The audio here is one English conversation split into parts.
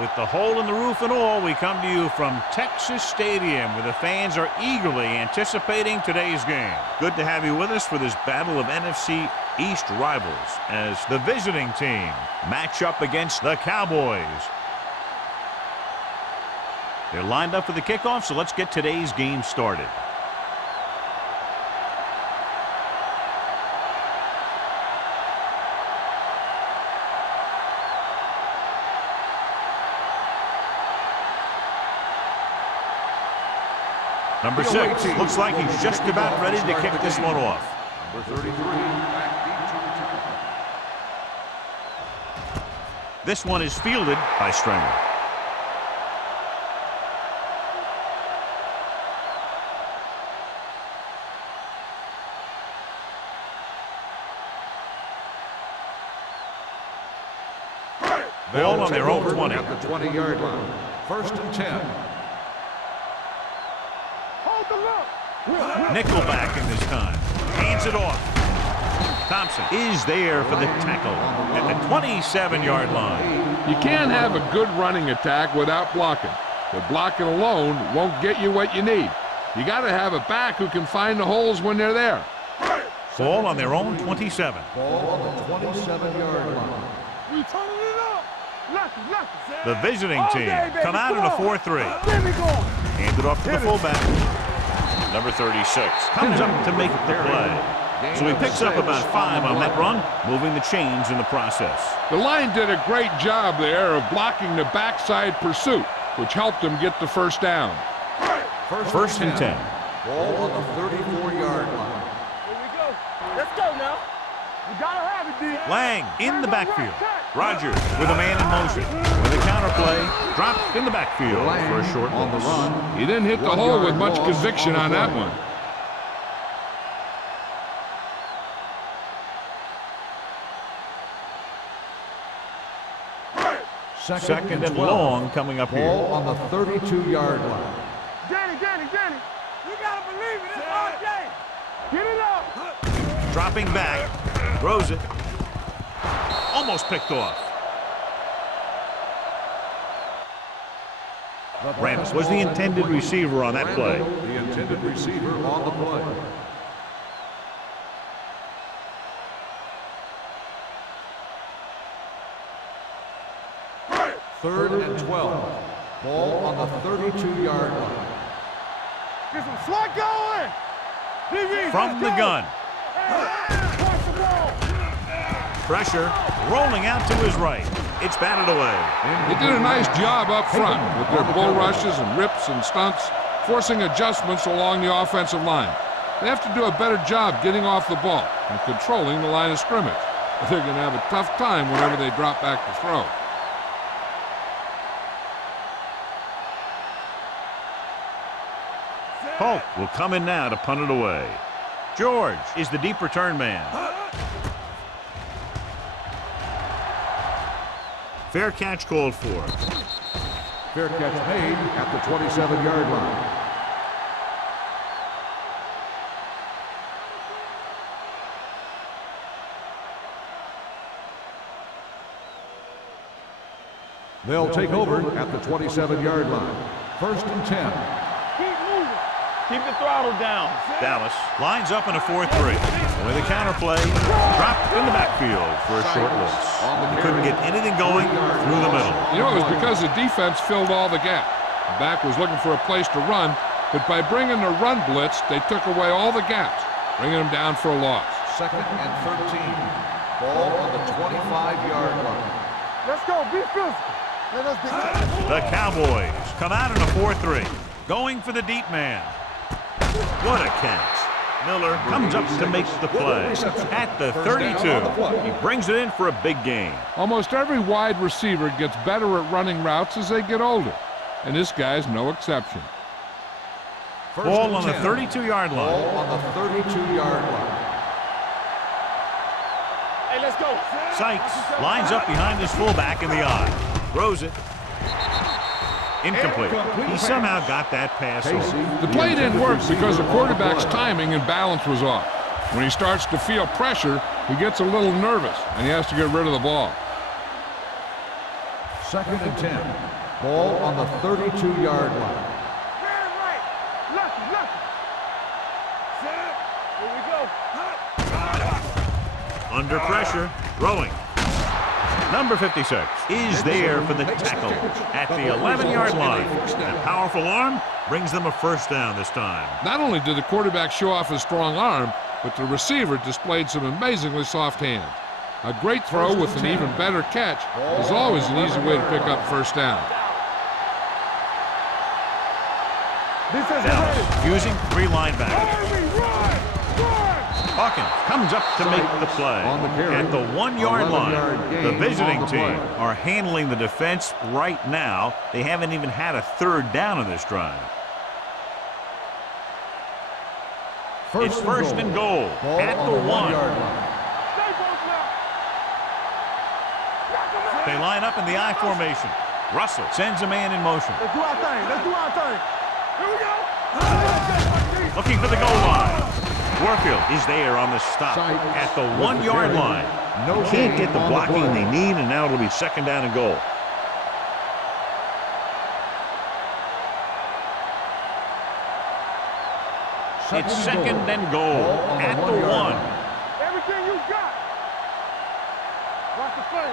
With the hole in the roof and all, we come to you from Texas Stadium, where the fans are eagerly anticipating today's game. Good to have you with us for this battle of NFC East rivals as the visiting team match up against the Cowboys. They're lined up for the kickoff, so let's get today's game started. Number 6 looks like he's just about ready to kick this one off. Number 33. This one is fielded by Stringer. Ball on their own 20. At the 20-yard line. 1st and 10. Nickelback in this time. Hands it off. Thompson is there for the tackle at the 27-yard line. You can't have a good running attack without blocking. But blocking alone won't get you what you need. You got to have a back who can find the holes when they're there. Ball on their own 27. Ball on the 27-yard line. We turning it up. The visiting team come out in a 4-3. Hand it off to the fullback. Number 36 comes up to make the play. So he picks up about 5 on that run, moving the chains in the process. The line did a great job there of blocking the backside pursuit, which helped them get the first down. 1st and 10. Ball on the 34-yard line. Here we go. Let's go now. We gotta have it, D. Lang in the backfield. Rogers with a man in motion. With a counter play, dropped in the backfield for a short on the run. He didn't hit the hole with much conviction on that one. Second and long coming up here. Ball on the 32-yard line. Danny. You gotta believe it. It's our game. Get it up. Dropping back. Throws it. Almost picked off. Rams was the intended receiver on that play. The intended receiver on the play. Third and 12. Ball on the 32-yard line. Get some slot going. From the gun. Pressure rolling out to his right. It's batted away. They did a nice job up front with their bull rushes and rips and stunts, forcing adjustments along the offensive line. They have to do a better job getting off the ball and controlling the line of scrimmage. They're going to have a tough time whenever they drop back to throw. Polk will come in now to punt it away. George is the deep return man. Fair catch called for. Fair catch made at the 27-yard line. They'll take over at the 27-yard line. 1st and 10. Keep moving. Keep the throttle down. Dallas lines up in a 4-3. With a counter play, dropped in the backfield for a short loss. He couldn't get anything going through the middle. You know, it was because the defense filled all the gap. The back was looking for a place to run, but by bringing the run blitz, they took away all the gaps, bringing them down for a loss. 2nd and 13. Ball on the 25-yard line. Let's go. Be physical. Let us get The Cowboys come out in a 4-3. Going for the deep man. What a catch. Miller comes up to make the play at the 32. He brings it in for a big gain. Almost every wide receiver gets better at running routes as they get older, and this guy's no exception. Ball on the 32-yard line. Ball on the 32-yard line. Hey, let's go. Sykes lines up behind his fullback in the eye. Throws it. Incomplete. He somehow got that pass off. The play didn't work because the quarterback's timing and balance was off. When he starts to feel pressure, he gets a little nervous, and he has to get rid of the ball. Second and 10. Ball on the 32-yard line. Very right. Lucky. Set. Here we go. Under pressure, throwing. Number 56 is there for the tackle at the 11-yard line. That powerful arm brings them a first down this time. Not only did the quarterback show off his strong arm, but the receiver displayed some amazingly soft hands. A great throw with an even better catch is always an easy way to pick up first down. Dallas using 3 linebackers. Hawkins comes up to make the play. At the 1-yard line, the visiting team are handling the defense right now. They haven't even had a third down in this drive. It's first and goal at the 1. They line up in the I formation. Russell sends a man in motion. Let's do our thing. Here we go. Looking for the goal line. Warfield is there on the stop at the 1-yard line. Can't get the blocking they need, and now it'll be second down and goal. It's second and goal at the 1. Everything you got. Watch the play.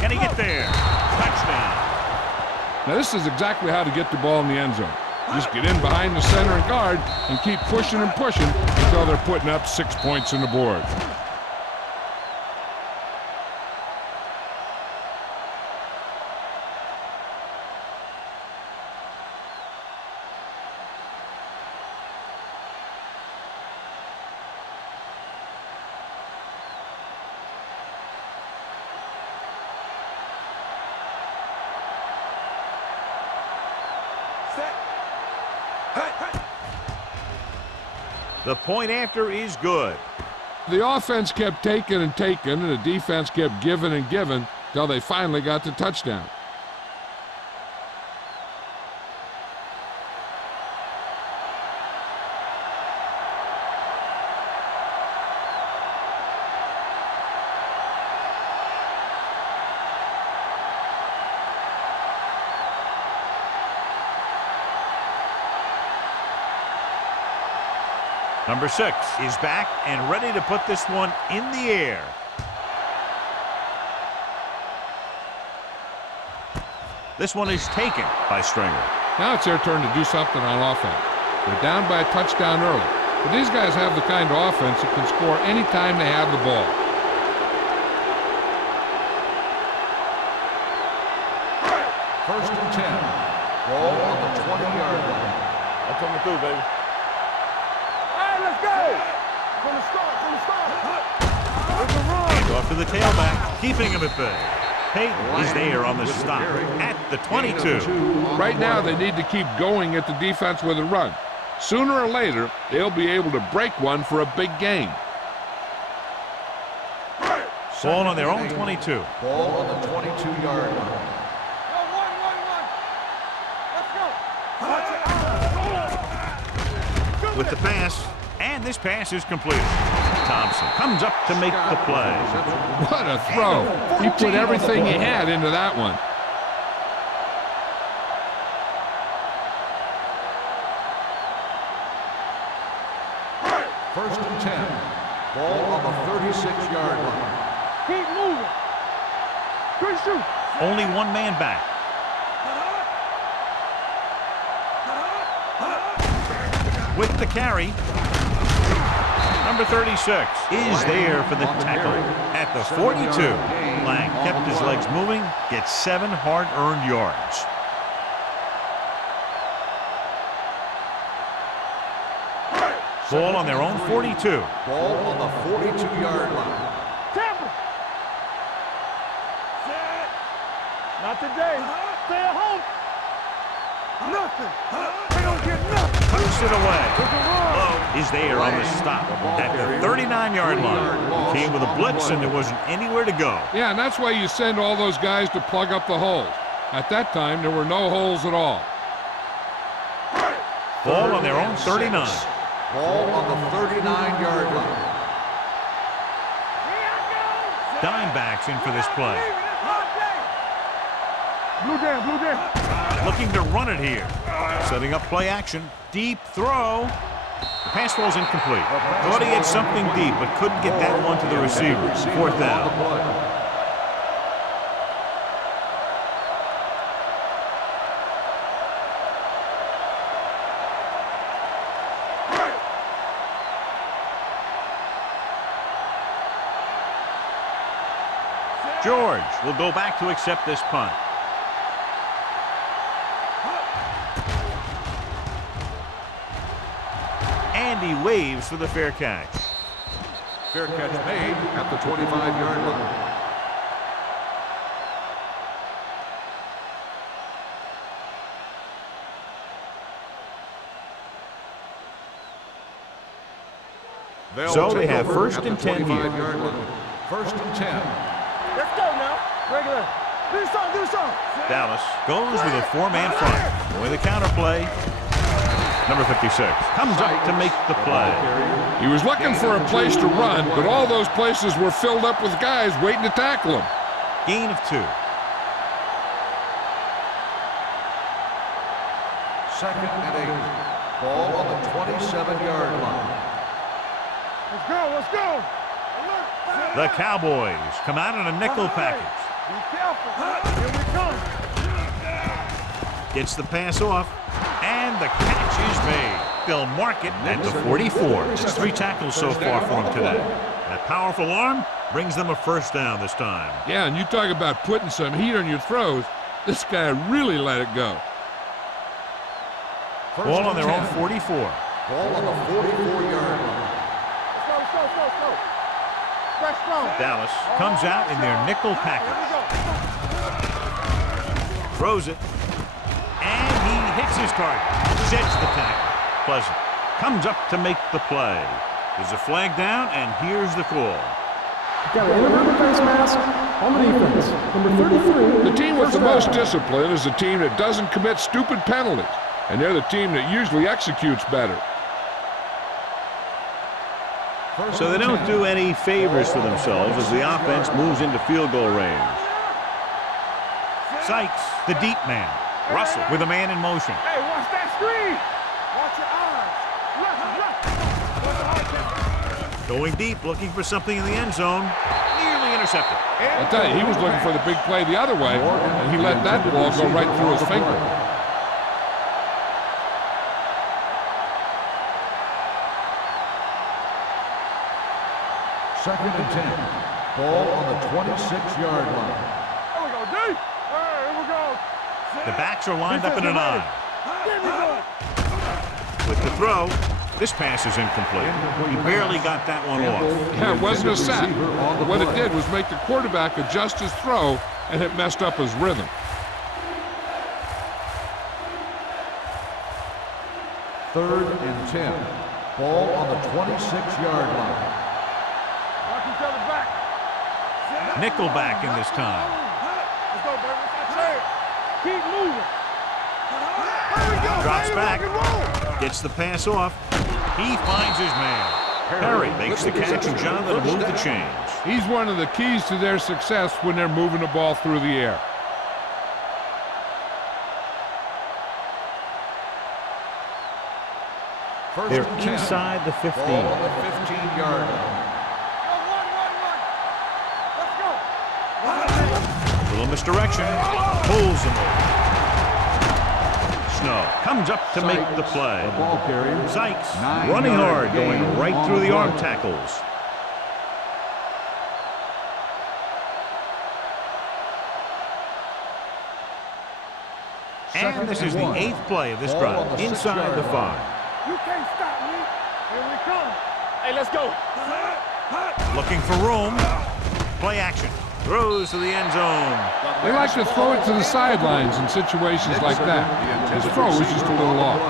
Can he get there? Touchdown. Now this is exactly how to get the ball in the end zone. Just get in behind the center and guard and keep pushing and pushing until they're putting up 6 points on the board. The point after is good. The offense kept taking and taking, and the defense kept giving and giving till they finally got the touchdown. Number 6 is back and ready to put this one in the air. This one is taken by Stringer. Now it's their turn to do something on offense. They're down by a touchdown early, but these guys have the kind of offense that can score anytime they have the ball. First and 10. Ball on the 20-yard line. I'm coming through, baby. Let's go! From the start. There's a run. And off to the tailback, keeping him at bay. Peyton is there on the stop at the 22. Right now they need to keep going at the defense with a run. Sooner or later, they'll be able to break one for a big gain. Ball on their own 22. Ball on the 22-yard line. Let's go. With the pass, and this pass is completed. Thompson comes up to make the play. What a throw. He put everything he had into that one. First and 10. Ball on the 36-yard line. Keep moving. Good shoot. Only one man back. With the carry, number 36 is there for the tackle at the 42. Lang kept his legs moving, gets 7 hard-earned yards. Ball on their own 42. Ball on the 42-yard line. Tampa. Set. Not today. Stay at home. Nothing. They don't get nothing. Puts it away. There's a run. Lowe is there on the stop at the 39-yard line. Came with a blitz and there wasn't anywhere to go. Yeah, and that's why you send all those guys to plug up the holes. At that time, there were no holes at all. Ball on their own 39. Ball on the 39-yard line. Dime backs in for this play. Blue down, blue down. Looking to run it here. Setting up play action. Deep throw. The pass falls incomplete. Thought he had something deep, but couldn't get that one to the receiver. Fourth down. George will go back to accept this punt. And he waves for the fair catch. Fair catch made at the 25-yard line. So they have first and 10 here. First and 10. Let's go now. Regular. Do something. Dallas goes with a four-man front. Going the counter play. Number 56 comes up to make the play. He was looking for a place to run, but all those places were filled up with guys waiting to tackle him. Gain of 2. Second and 8. Ball on the 27-yard line. Let's go. The Cowboys come out in a nickel package. Be careful. Here we come. Gets the pass off, and the catch is made. They'll mark it at the 44. Just 3 tackles so far for him today. That powerful arm brings them a first down this time. Yeah, and you talk about putting some heat on your throws. This guy really let it go. Ball on their own 44. Ball on the 44-yard line. Let's go. Fresh strong. Dallas comes out in their nickel package. Throws it. And he hits his target. Sheds the tackle. Pleasant comes up to make the play. There's a flag down, and here's the call. Got an inverted face mask on the defense. Number 33. The team with the most discipline is the team that doesn't commit stupid penalties, and they're the team that usually executes better. So they don't do any favors to themselves as the offense moves into field goal range. Sykes, the deep man. Russell with a man in motion. Hey, watch that screen. Watch your eyes. Left. Going deep, looking for something in the end zone. Nearly intercepted. I'll tell you, he was looking for the big play the other way, and he let that ball go right through his finger. Second and 10. Ball on the 26-yard line. Here we go, D. Here we go. The backs are lined up in an I. With the throw, this pass is incomplete. He barely got that one off. Yeah, it wasn't a sack. What it did was make the quarterback adjust his throw, and it messed up his rhythm. Third and 10. Ball on the 26-yard line. Watch each other back. Nickelback in this time. Let's go, baby. That's it. Keep moving. Here we go, Drops baby. back. Rock and roll. Gets the pass off. He finds his man. Perry makes the catch, and Jonathan moved the chains. He's one of the keys to their success when they're moving the ball through the air. They're inside the 15. Ball on the 15-yard line. Little misdirection. Pulls him over. Snow comes up to make the play. The ball carrier. Sykes 9 running yard hard, going gain right on through the arm play. tackles. And this is the 8th play of this Ball drive. on the Inside the 6-yard 5. You can't stop me. Here we come. Hey, let's go. Looking for room. Play action. Throws to the end zone. They like to throw it to the sidelines in situations like that. His throw was just a little off.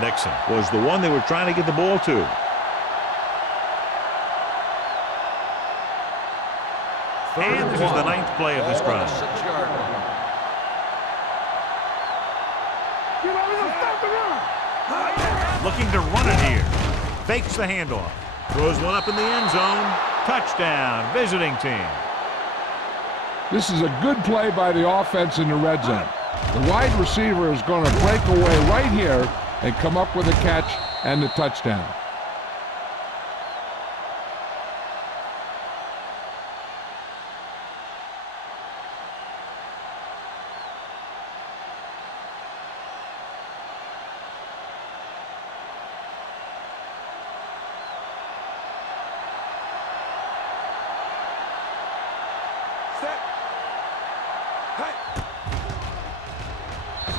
Nixon was the one they were trying to get the ball to. And this is the 9th play of this drive. Looking to run it here. Fakes the handoff. Throws one up in the end zone. Touchdown, visiting team. This is a good play by the offense in the red zone. The wide receiver is going to break away right here and come up with a catch and the touchdown.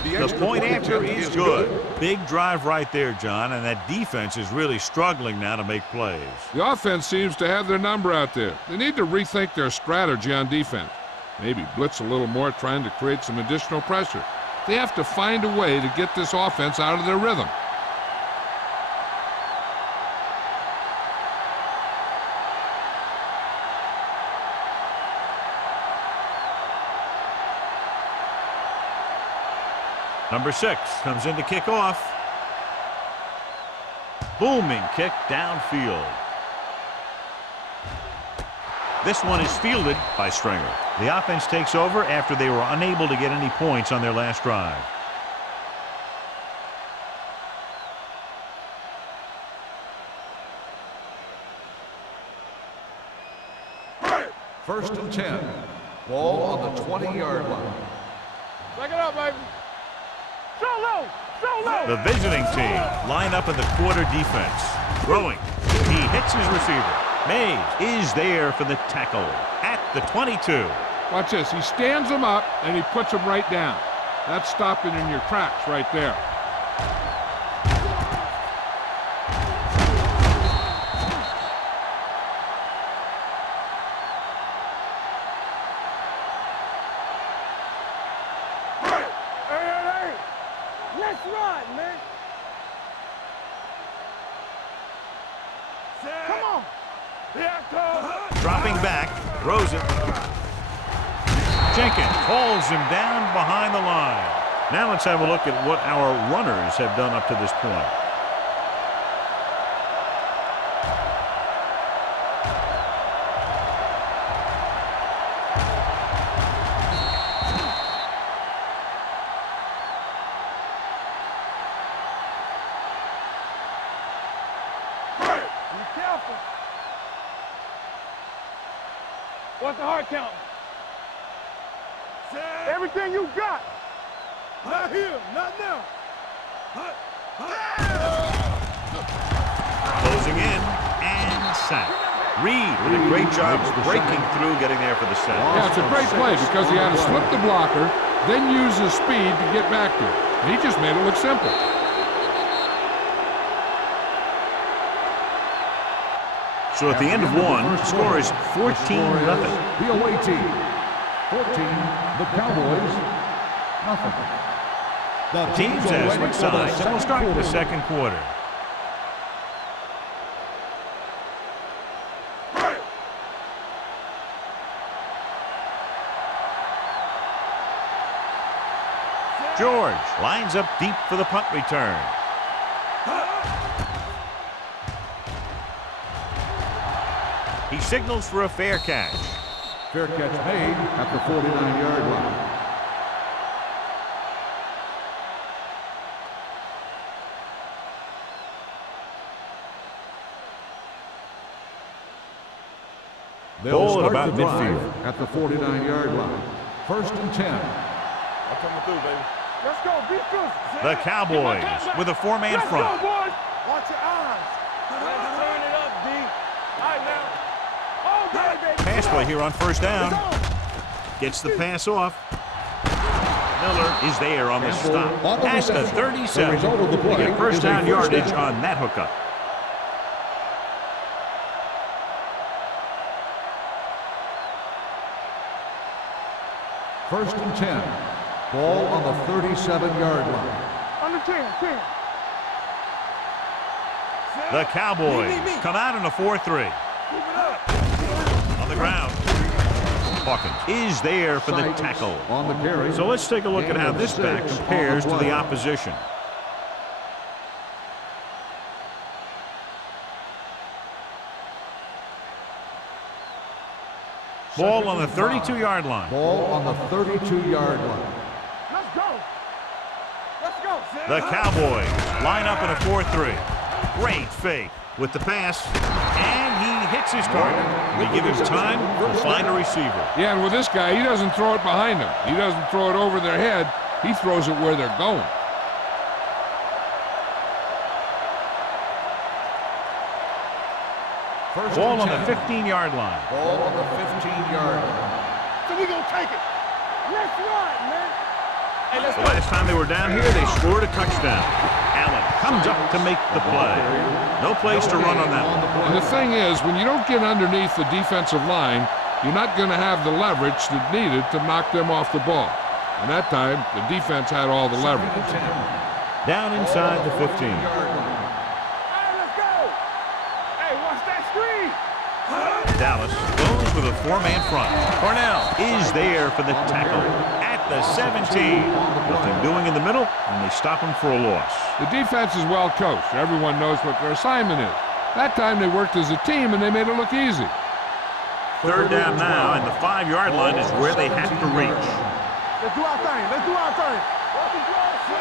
The point after is good. Big drive right there, John, and that defense is really struggling now to make plays. The offense seems to have their number out there. They need to rethink their strategy on defense. Maybe blitz a little more, trying to create some additional pressure. They have to find a way to get this offense out of their rhythm. Number 6 comes in to kick off. Booming kick downfield. This one is fielded by Stringer. The offense takes over after they were unable to get any points on their last drive. First and 10. Ball on the 20-yard line. Back it up, baby. So low. So low. The visiting team line up in the quarter defense. Throwing. He hits his receiver. Mays is there for the tackle at the 22. Watch this. He stands him up and he puts him right down. That's stopping in your tracks right there. Let's run, man. Come on. Dropping back, throws it. Jenkins calls him down behind the line. Now let's have a look at what our runners have done up to this point. Be careful. What's the hard count? Everything you got. Not here, not now. Closing in and sack. Reed did a great job breaking through, getting there for the sack. Yeah, it's a great play because he had to slip the blocker, then use his speed to get back there. He just made it look simple. So at the end of one, the score is 14-0. The away team, 14. The Cowboys, nothing. The Teams as switch sides, and we'll start the second quarter. George lines up deep for the punt return. He signals for a fair catch. Fair catch made at the 49-yard line. They'll Ball at start about the drive midfield. at the 49-yard line. First and 10. I'm coming through, baby. Let's go. Be good. The Cowboys with a four-man Let's front. go, boys. Watch your eyes. Let's turn it up, D. All right, now. Oh, baby. Pass play here on first down. Gets the pass off. Miller is there on the stop. Past the 37. They get first down yardage on that hookup. First and 10. Ball on the 37-yard line. Under 10. The Cowboys come out in a 4-3. On the ground. Hawkins is there for the tackle. On the carry. So let's take a look at how this back compares to the opposition. Ball on the 32-yard line. Ball on the 32-yard line. Let's go. Let's go. The Cowboys line up in a 4-3. Great fake with the pass, and he hits his target. They give him time to find a receiver. Yeah, and with this guy, he doesn't throw it behind them. He doesn't throw it over their head. He throws it where they're going. Ball on the 15-yard line. Ball on the 15-yard line. So we gonna take it. Let's run, man. Hey, let's The last time they were down here, they scored a touchdown. Allen comes up to make the play. No place to run on that one. And the thing is, when you don't get underneath the defensive line, you're not going to have the leverage that's needed to knock them off the ball. And that time, the defense had all the leverage. Down inside the 15. Hey, let's go. Hey, watch that screen. Dallas goes with a 4-man front. Cornell is there for the tackle at the 17. Nothing doing in the middle, and they stop him for a loss. The defense is well coached. Everyone knows what their assignment is. That time they worked as a team, and they made it look easy. Third down now, and the 5-yard line is where they have to reach. Let's do our thing. Let's do our thing.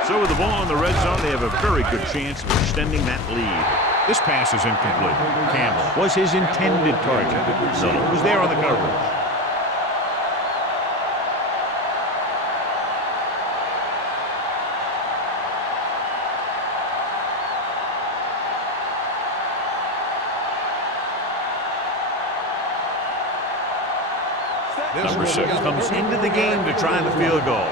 So with the ball in the red zone, they have a very good chance of extending that lead. This pass is incomplete. Campbell was his intended target. So it was there on the coverage. Number 6 comes into the game to try the field goal.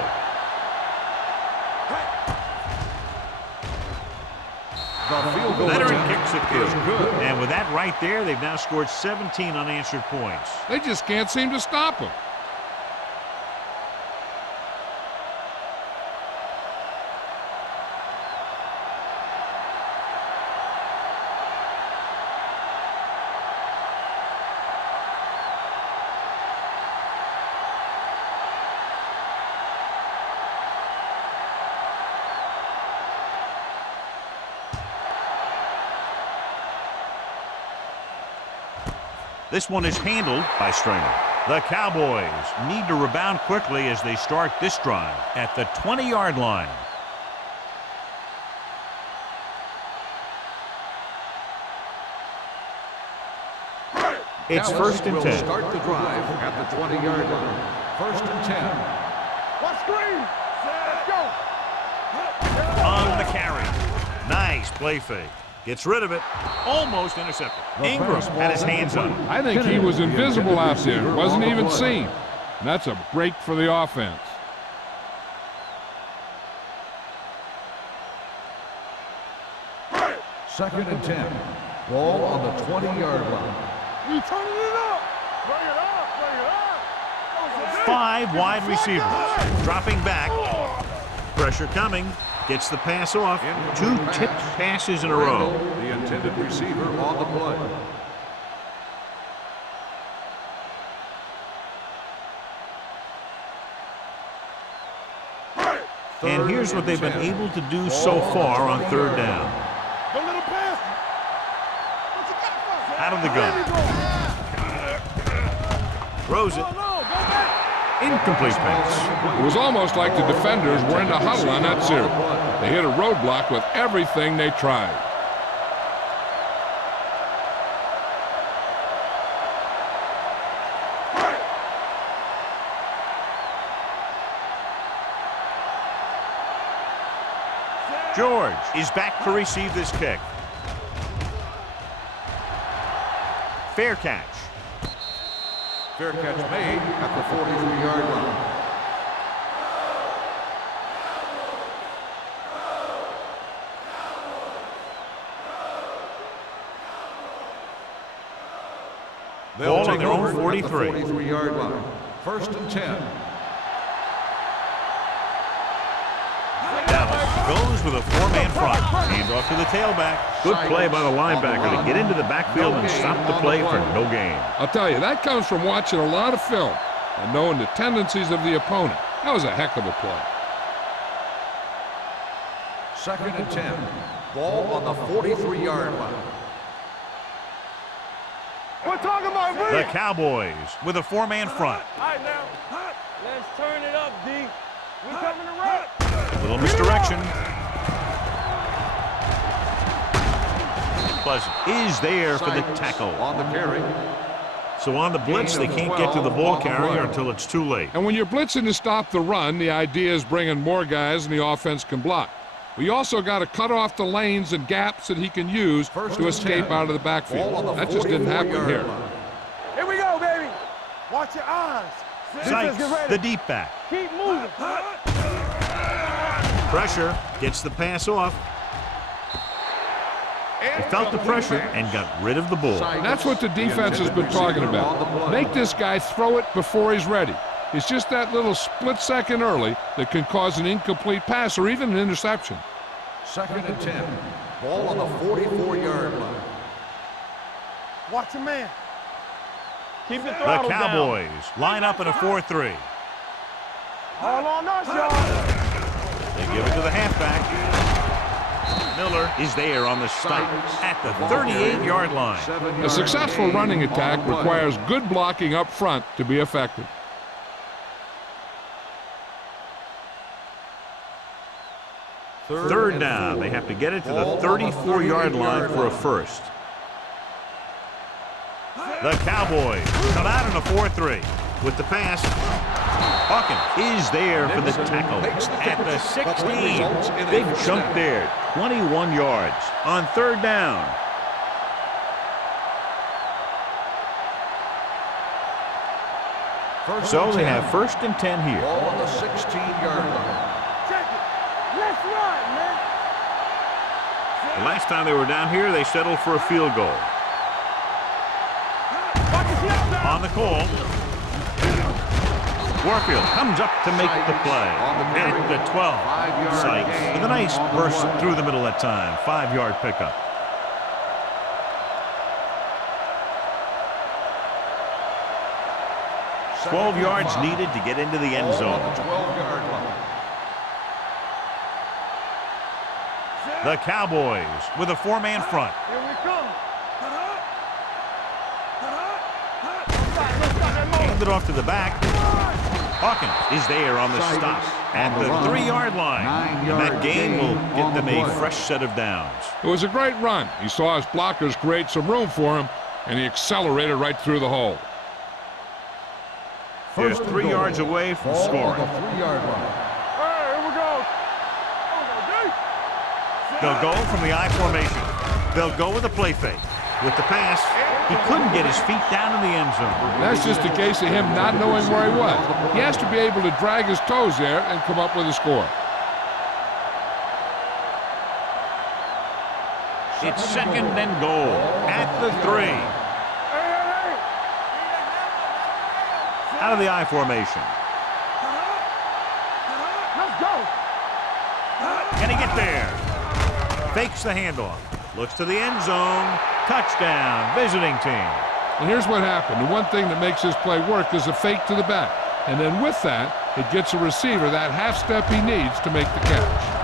Veteran kicks it good. And with that right there, they've now scored 17 unanswered points. They just can't seem to stop him. This one is handled by Stringer. The Cowboys need to rebound quickly as they start this drive at the 20-yard line. It's first and 10. Start the drive at the 20-yard line. First and 10. Watch screen. Let's go. On the carry. Nice play fake. Gets rid of it. Almost intercepted. Ingram had his hands on it. I think he was invisible out there. Wasn't even seen. And that's a break for the offense. Second and 10. Ball on the 20-yard line. We turning it up. Bring it up. Bring it up. 5 wide receivers. Dropping back. Pressure coming. Gets the pass off. 2 tipped passes in a row. The intended receiver on the play. And here's what they've been able to do so far on third down. Go little pass. Out of the gun. Throws it. Incomplete pass. It was almost like the defenders were in the huddle on that series. They hit a roadblock with everything they tried. George is back to receive this kick. Fair catch. Fair catch made at the 43-yard line. Ball They'll on their own 43. at the 43-yard line. First and 10. Goes with a 4-man front. Hand off to the tailback. Good play by the linebacker to get into the backfield and stop the play for no gain. I'll tell you, that comes from watching a lot of film and knowing the tendencies of the opponent. That was a heck of a play. Second and 10. Ball on the 43-yard line. We're talking about The Cowboys with a four-man front. All right, now. Let's turn it up, D. We coming to rock. A little misdirection. Pleasant is there for the tackle. On the carry. So on the blitz, they can't get to the ball carrier until it's too late. And when you're blitzing to stop the run, the idea is bringing more guys and the offense can block. We also got to cut off the lanes and gaps that he can use to escape out of the backfield. That just didn't happen here. Here we go, baby. Watch your eyes. Sykes, the deep back. Keep moving. Pressure, gets the pass off. He felt the pressure and got rid of the ball. That's what the defense has been talking about. Make this guy throw it before he's ready. It's just that little split second early that can cause an incomplete pass or even an interception. 2nd and 10. Ball on the 44-yard line. Watch your man. Keep the The throttle down. Cowboys line up in a 4-3. All on us, y'all. They give it to the halfback. Miller is there on the stop at the 38-yard line. A successful running attack requires good blocking up front to be effective. Third down. They have to get it to the 34-yard line for a first. The Cowboys come out in a 4-3 with the pass. Hawkins is there for the tackle at the 16. Big chunk there, 21 yards on third down. So they have 1st and 10 here. Ball on the 16-yard line. Check it. Let's run, man. The last time they were down here, they settled for a field goal. On the call, Warfield comes up to make the play at the 12. Sykes with a nice burst through the middle that time. 5-yard pickup. $12 yards needed to get into the end zone. 12-yard line. The Cowboys with a four-man front. Here we come. Handed off to the back. Hawkins is there on the stop at the 3-yard line. And that gain will get them a fresh set of downs. It was a great run. He saw his blockers create some room for him, and he accelerated right through the hole. They're 3 yards away from scoring. 3-yard line. Hey, here we go. They'll go from the I formation. They'll go with a play fake. With the pass, he couldn't get his feet down in the end zone. That's just a case of him not knowing where he was. He has to be able to drag his toes there and come up with a score. It's 2nd and goal at the 3. Out of the I formation. Let's go. Can he get there? Fakes the handoff. Looks to the end zone. Touchdown, visiting team. And here's what happened. The one thing that makes this play work is a fake to the back. And then with that, it gets a receiver that half step he needs to make the catch.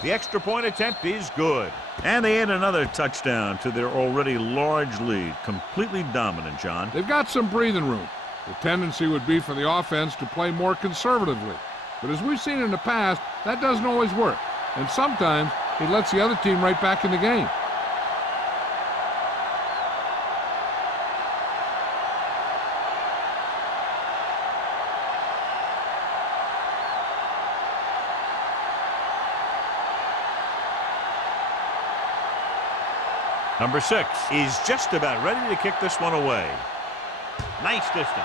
The extra point attempt is good. And they add another touchdown to their already large lead. Completely dominant, John. They've got some breathing room. The tendency would be for the offense to play more conservatively. But as we've seen in the past, that doesn't always work. And sometimes it lets the other team right back in the game. Number 6 is just about ready to kick this one away. Nice distance.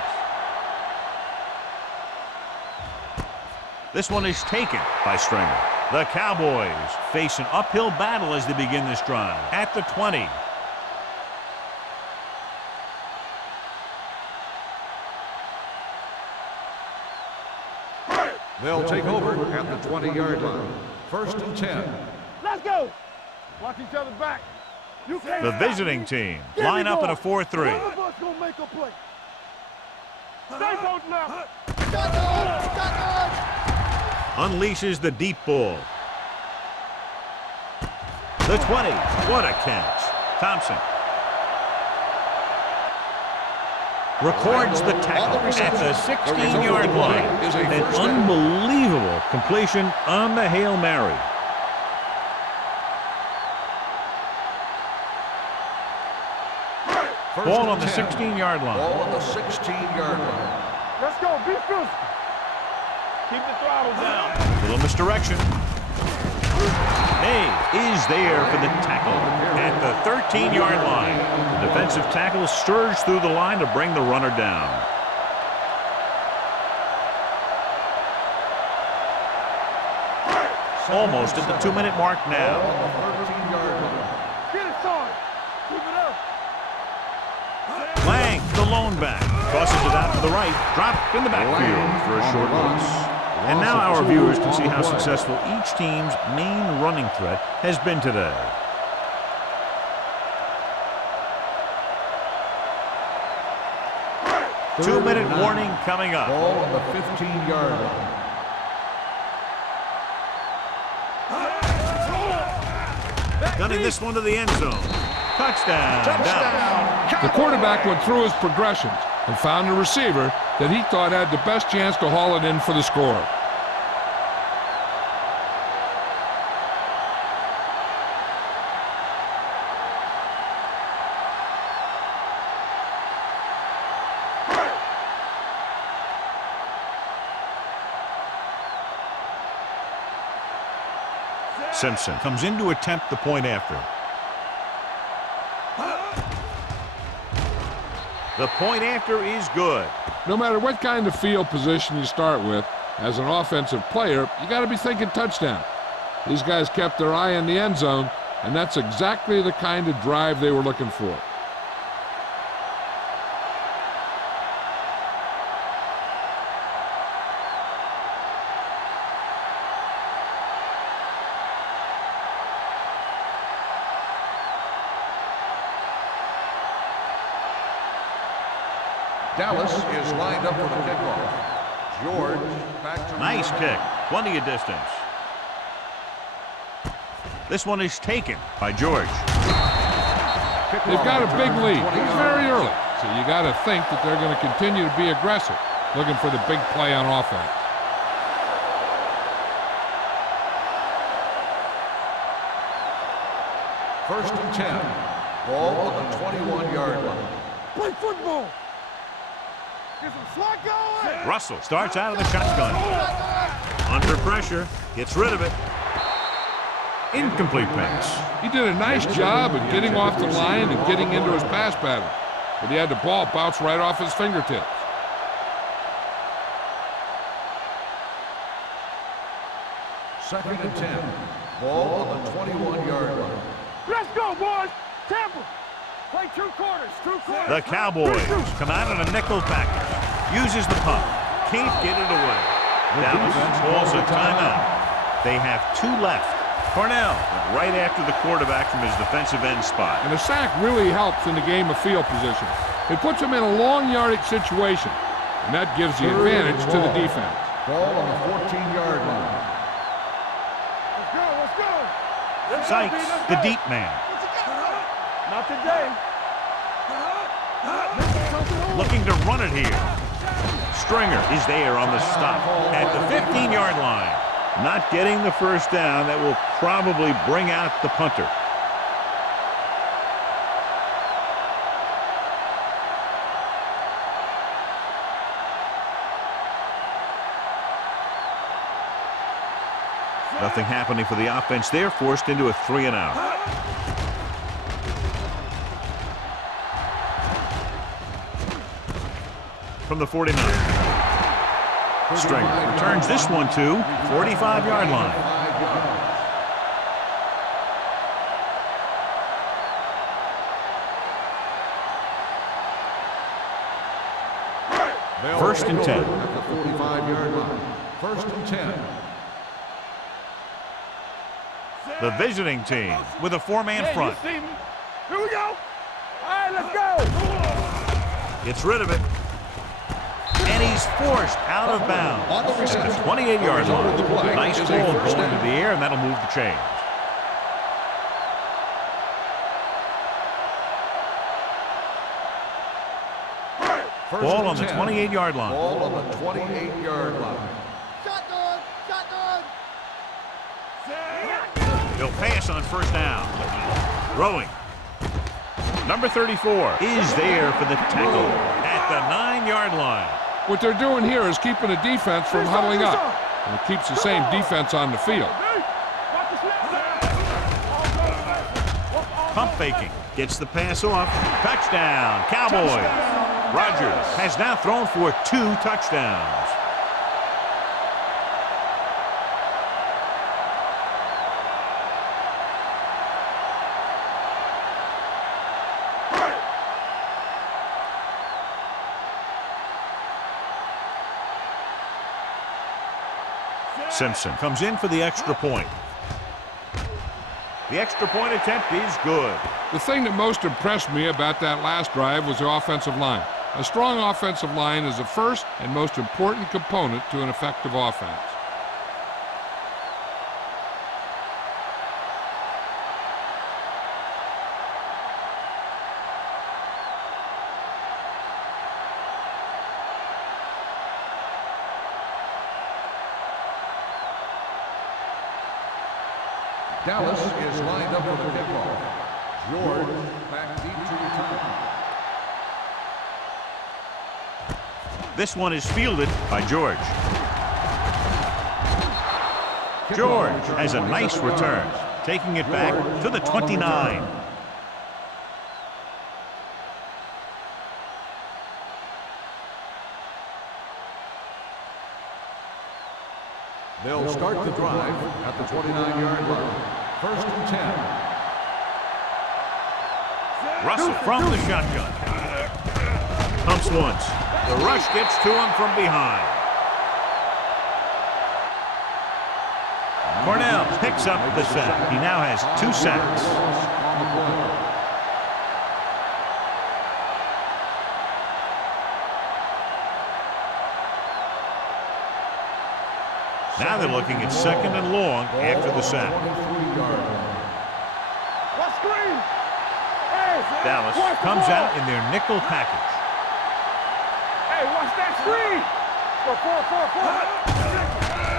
This one is taken by Stringer. The Cowboys face an uphill battle as they begin this drive at the 20. They'll take over at the 20-yard line. First and 10. Let's go. Watch each other back. You can't The stop visiting me. team Get line me up in a going. 4-3. One of us gonna make a play. Stay posting up. Unleashes the deep ball. The 20. What a catch. Thompson records the tackle at the 16-yard line. An unbelievable completion on the Hail Mary. Ball on the 16-yard line. Ball on the 16-yard line. Let's go. Be physical. Keep the throttle down. Little misdirection. May is there for the tackle at the 13-yard line. The defensive tackle surged through the line to bring the runner down. Almost at the 2-minute mark now. Get it started. Keep it up. Lang, the lone back, tosses it out to the right, dropped in the backfield for a short loss. And now our viewers can see how successful each team's main running threat has been today. Two-minute warning coming up. Ball on the 15-yard line. Gunning this one to the end zone. Touchdown. Dallas. The quarterback went through his progressions and found a receiver that he thought had the best chance to haul it in for the score. Simpson comes in to attempt the point after. The point after is good. No matter what kind of field position you start with, as an offensive player, you got to be thinking touchdown. These guys kept their eye on the end zone, and that's exactly the kind of drive they were looking for. Dallas is lined up for the kickoff. George back to Nice kick. Plenty of distance. This one is taken by George. They've got a big lead. It's very early, so you got to think that they're going to continue to be aggressive, looking for the big play on offense. First and 10. Ball on the 21-yard line. Play football. Get some slack going. Russell starts out of the shotgun. Under pressure, gets rid of it. Incomplete pass. He did a nice job of getting off the line and getting into his pass pattern, but he had the ball bounce right off his fingertips. Second and 10. Ball on the 21-yard line. Let's go, boys. Tampa. Play two quarters. The Cowboys come out in a nickel package. Uses the pump. Can't get it away. Dallas calls a timeout. They have 2 left. Cornell right after the quarterback from his defensive end spot. And a sack really helps in the game of field position. It puts them in a long yardage situation, and that gives the advantage to the defense. Ball on the 14-yard line. Let's go. Sykes, the deep man. Not today. Looking to run it here. Stringer is there on the stop at the 15-yard line. Not getting the first down. That will probably bring out the punter. Nothing happening for the offense there. Forced into a 3-and-out. From the 49. Stringer returns this one to 45-yard line. First and 10. At the 45-yard line. First and 10. The visiting team with a four-man front. You see me? Here we go. All right, let's go. Gets rid of it. And he's forced out of bounds at the 28-yard line. Nice ball going into the air, and that'll move the chains. Ball on the 28-yard line. Ball on the 28-yard line. Shotgun, shotgun. He'll pass on first down. Throwing. Number 34 is there for the tackle at the 9-yard line. What they're doing here is keeping the defense from huddling up. And it keeps the same defense on the field. Pump faking. Gets the pass off. Touchdown, Cowboys. Rodgers has now thrown for 2 touchdowns. Simpson comes in for the extra point. The extra point attempt is good. The thing that most impressed me about that last drive was the offensive line. A strong offensive line is the first and most important component to an effective offense. Dallas is lined up for the kickoff. George back deep to return. This one is fielded by George. George has a nice return, taking it back to the 29. They'll start the drive at the 29-yard line. First and 10. Russell from the shotgun. Pumps once. The rush gets to him from behind. Cornell picks up the sack. He now has 2 sacks. Now they're looking at 2nd and long after the sack. Dallas comes out in their nickel package. Hey, watch that screen.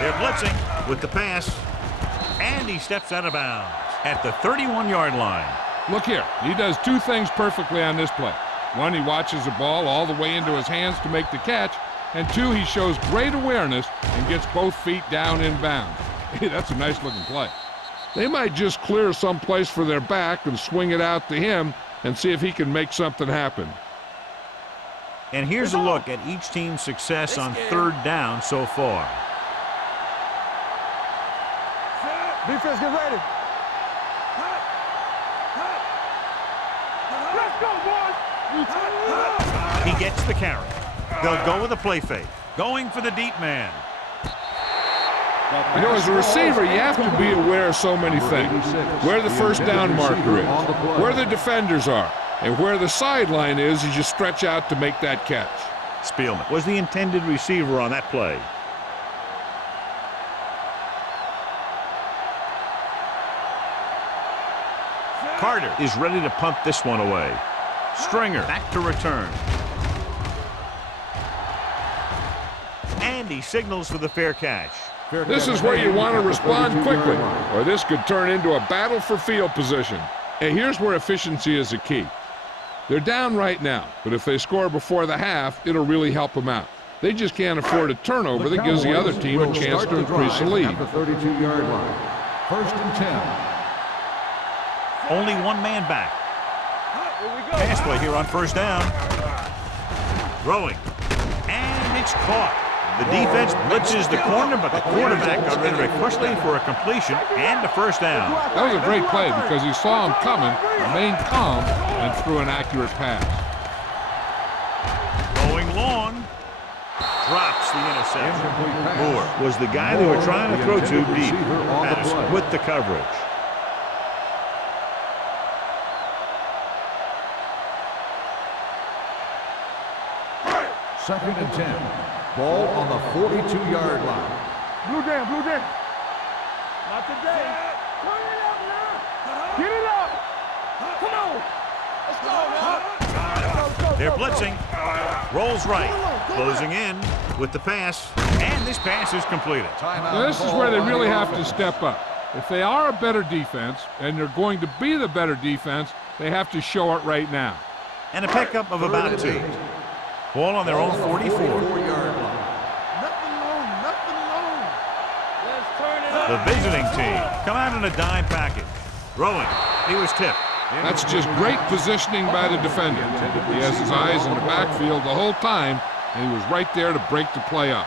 They're blitzing with the pass, and he steps out of bounds at the 31-yard line. Look here, he does 2 things perfectly on this play. 1, he watches the ball all the way into his hands to make the catch, and 2, he shows great awareness and gets both feet down in bounds. Hey, that's a nice-looking play. They might just clear some place for their back and swing it out to him and see if he can make something happen. And here's a look at each team's success on 3rd down so far. Defense, get ready. Let's go, boys. He gets the carry. They'll go with a play fake. Going for the deep man. You know, as a receiver, you have to be aware of so many things. Where the first down marker is, where the defenders are, and where the sideline is as you stretch out to make that catch. Spielman was the intended receiver on that play. Carter is ready to punt this one away. Stringer back to return. And he signals for the fair catch. This is where you want to respond quickly, or this could turn into a battle for field position. And here's where efficiency is a key. They're down right now, but if they score before the half, it'll really help them out. They just can't afford a turnover that gives the other team a chance to increase the lead. At the 32-yard line. First and 10. Only 1 man back. Pass play here on first down. Throwing. And it's caught. The defense blitzes the corner, but the quarterback got rid of it quickly for a completion and a first down. That was a great play because he saw him coming, remained calm, and threw an accurate pass. Going long. Drops the interception. Incomplete pass. Moore was the guy they were trying to throw to deep. Receiver on the Pass play. with the coverage. Second and 10. Ball on the 42-yard line. Blue jam, blue jam. Not today. Turn it up now. Get it up. Come on. Let's go, man. They're blitzing. Rolls right. Closing in with the pass. And this pass is completed. Timeout. Now, this is where they really have to step up. If they are a better defense, and they're going to be the better defense, they have to show it right now. And a pickup of about 2. Ball on their own 44. 44-yard line. Nothing long, nothing long. Let's turn it up. The visiting team come out in a dime package. Throwing. He was tipped. That's just great positioning by the defender. He has his eyes in the backfield the whole time, and he was right there to break the play up.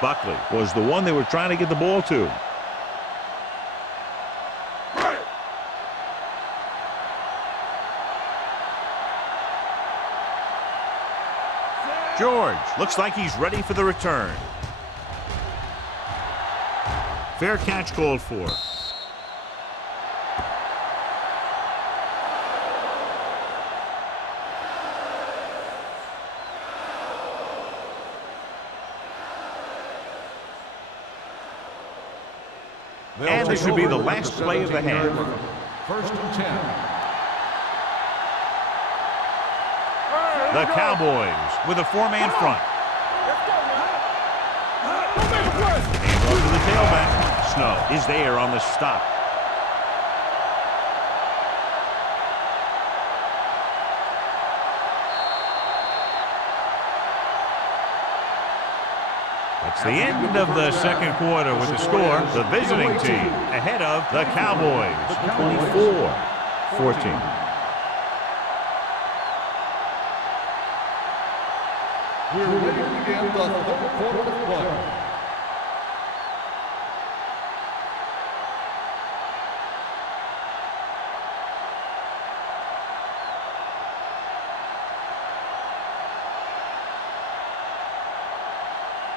Buckley was the one they were trying to get the ball to. George looks like he's ready for the return. Fair catch called for. And this should be the last play of the half. First and 10. The Cowboys with a 4-man front. Hands off to the tailback. Snow is there on the stop. It's the end of the second quarter with the score. The visiting team ahead of the Cowboys, 24-14. We're ready to begin the third quarter of play.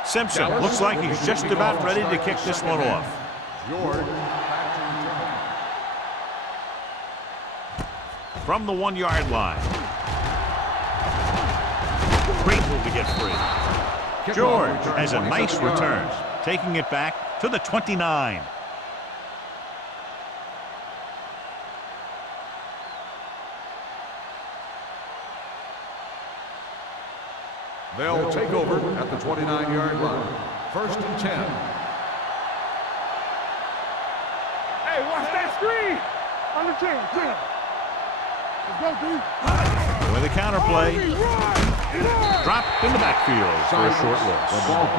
Simpson looks like he's just about ready to kick this one off. George back to return. From the 1-yard line. Great move to get free. George has a nice return, taking it back to the 29. They'll take over at the 29-yard line. First and 10. Hey, watch that screen. On the 10. Let's go, D. With a counter play. Dropped in the backfield for a short loss.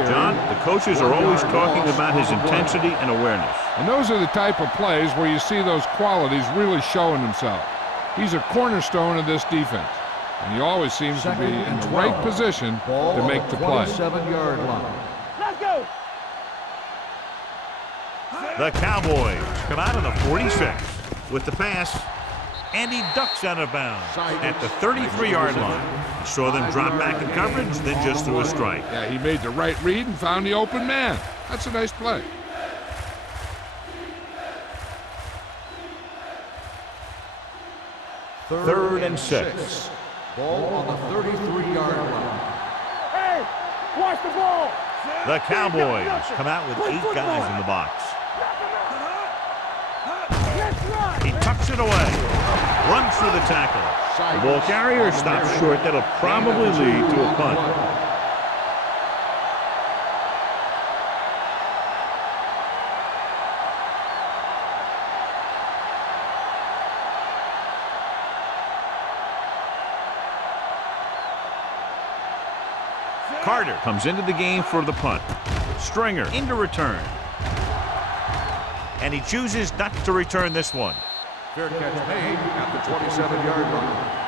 John, the coaches are always talking about his intensity and awareness. And those are the type of plays where you see those qualities really showing themselves. He's a cornerstone of this defense, and he always seems to be in the right position to make the play. 27-yard line. Let's go. The Cowboys come out of the 46 with the pass, and he ducks out of bounds at the 33-yard line. He saw them drop back in coverage, then just threw a strike. Yeah, he made the right read and found the open man. That's a nice play. Third and 6. Ball on the 33-yard line. Hey, watch the ball. The Cowboys come out with 8 guys in the box. He tucks it away, runs through the tackle. The ball carrier stops short. That'll probably lead to a punt. Carter comes into the game for the punt. Stringer into return. And he chooses not to return this one. Fair catch made at the 27-yard line.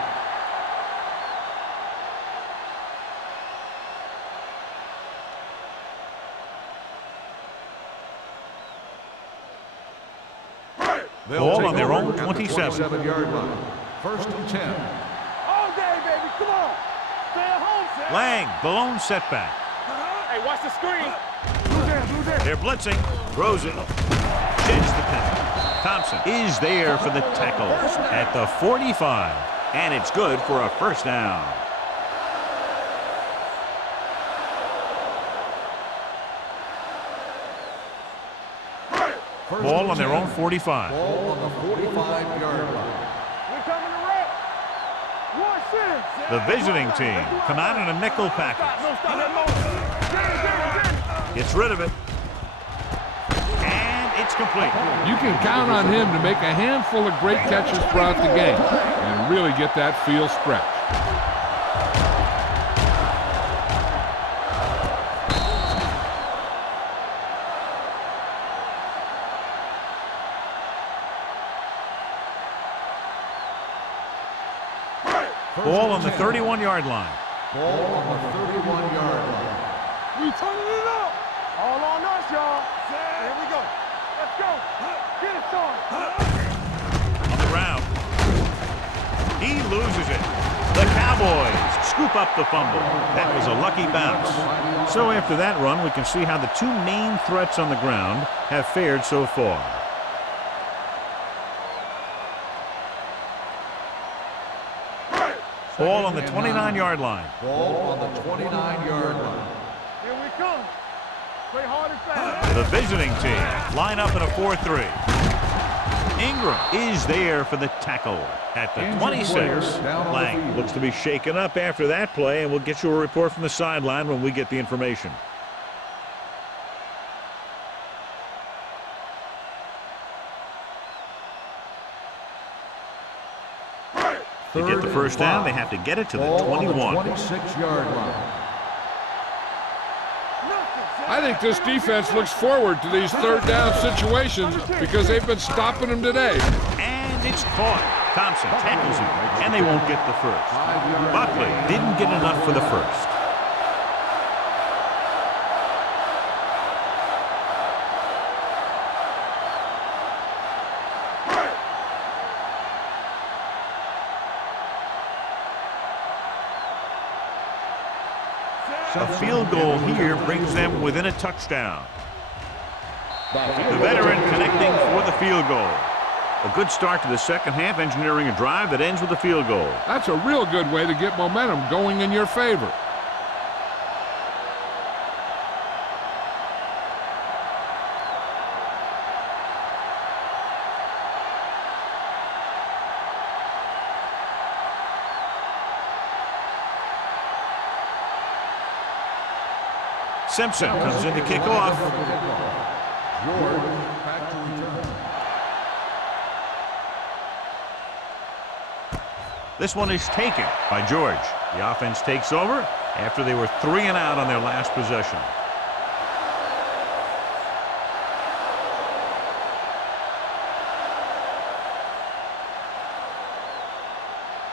Ball on their own 27. 27-yard line. First and 10. All day, baby. Come on. Stay at home, Sam. Lang, the lone setback. Hey, Hey, watch the screen. Who's there? They're blitzing. Throws it. Sheds the penalty. Thompson is there for the tackle at the 45. And it's good for a first down. Ball on their own 45. Ball on the 45-yard line. We're coming to wreck. Watch this. The visiting team come out in a nickel package. No, stop that motion. Gets rid of it. And it's complete. You can count on him to make a handful of great catches throughout the game and really get that field stretch. Ball on the 31-yard line. Ball on the 31-yard line. We turning it up. All on us, y'all. Here we go. Let's go. Get it, son. On the ground. He loses it. The Cowboys scoop up the fumble. That was a lucky bounce. So after that run, we can see how the two main threats on the ground have fared so far. Ball on the 29-yard line. Ball on the 29-yard line. Here we come. Play hard and fast. The visiting team line up in a 4-3. Ingram is there for the tackle at the 26. Lang looks to be shaken up after that play, and we'll get you a report from the sideline when we get the information. To get the first down, they have to get it to the 21. 26-yard line. I think this defense looks forward to these third down situations because they've been stopping them today. And it's caught. Thompson tackles him, and they won't get the first. Buckley didn't get enough for the first. A field goal here brings them within a touchdown. The veteran connecting for the field goal. A good start to the second half, engineering a drive that ends with a field goal. That's a real good way to get momentum going in your favor. Simpson comes in to kick off. George back to return. This one is taken by George. The offense takes over after they were 3 and out on their last possession.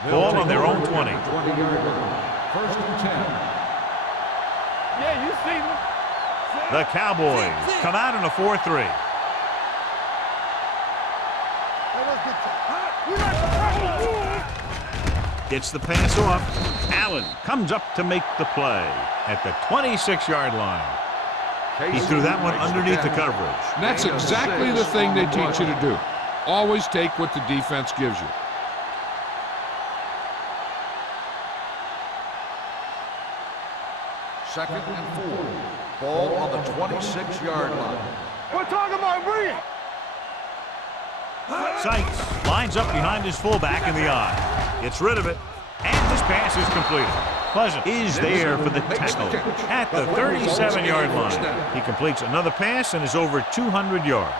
Ball on their own 20. 20-yard line. First and 10. Yeah, you see me. The Cowboys come out in a 4-3. Gets the pass off. Allen comes up to make the play at the 26-yard line. He threw that one underneath the coverage. That's exactly the thing they teach you to do. Always take what the defense gives you. Second and 4. Ball on the 26-yard line. We're talking about bring. Sykes lines up behind his fullback in the eye. Gets rid of it, and this pass is completed. Pleasant is there for the tackle at the 37-yard line. He completes another pass and is over 200 yards.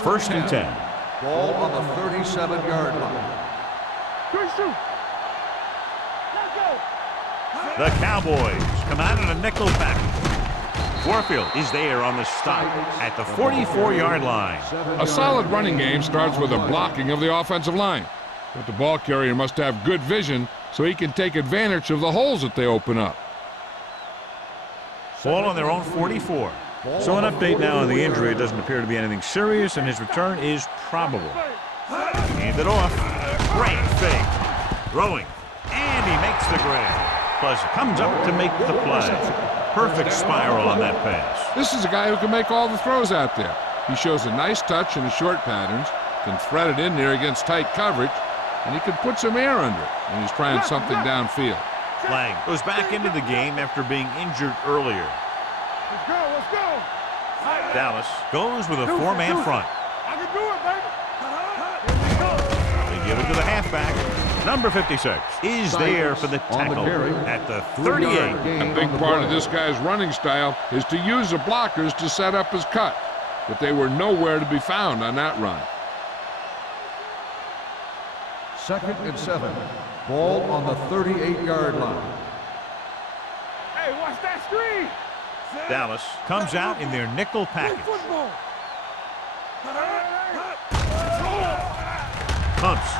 First and 10. Ball on the 37-yard line. Good shoot. Let's go. The Cowboys come out in a nickel package. Warfield is there on the stop at the 44-yard line. A solid running game starts with a blocking of the offensive line. But the ball carrier must have good vision so he can take advantage of the holes that they open up. Ball on their own 44. So an update now on the injury. It doesn't appear to be anything serious, and his return is probable. Hand it off. Great fake. Throwing. And he makes the grab. Plus comes up to make the play. Perfect spiral on that pass. This is a guy who can make all the throws out there. He shows a nice touch in the short patterns, can thread it in there against tight coverage, and he can put some air under it when he's trying something downfield. Lang goes back into the game after being injured earlier. Let's go, let's go. Dallas goes with a four-man front. I can do it, baby. They give it to the halfback. Number 56 is there for the tackle at the 38. A big part of this guy's running style is to use the blockers to set up his cut, but they were nowhere to be found on that run. 2nd and 7. Ball on the 38-yard line. Hey, watch that screen. Dallas comes out in their nickel package. Football. Pumps.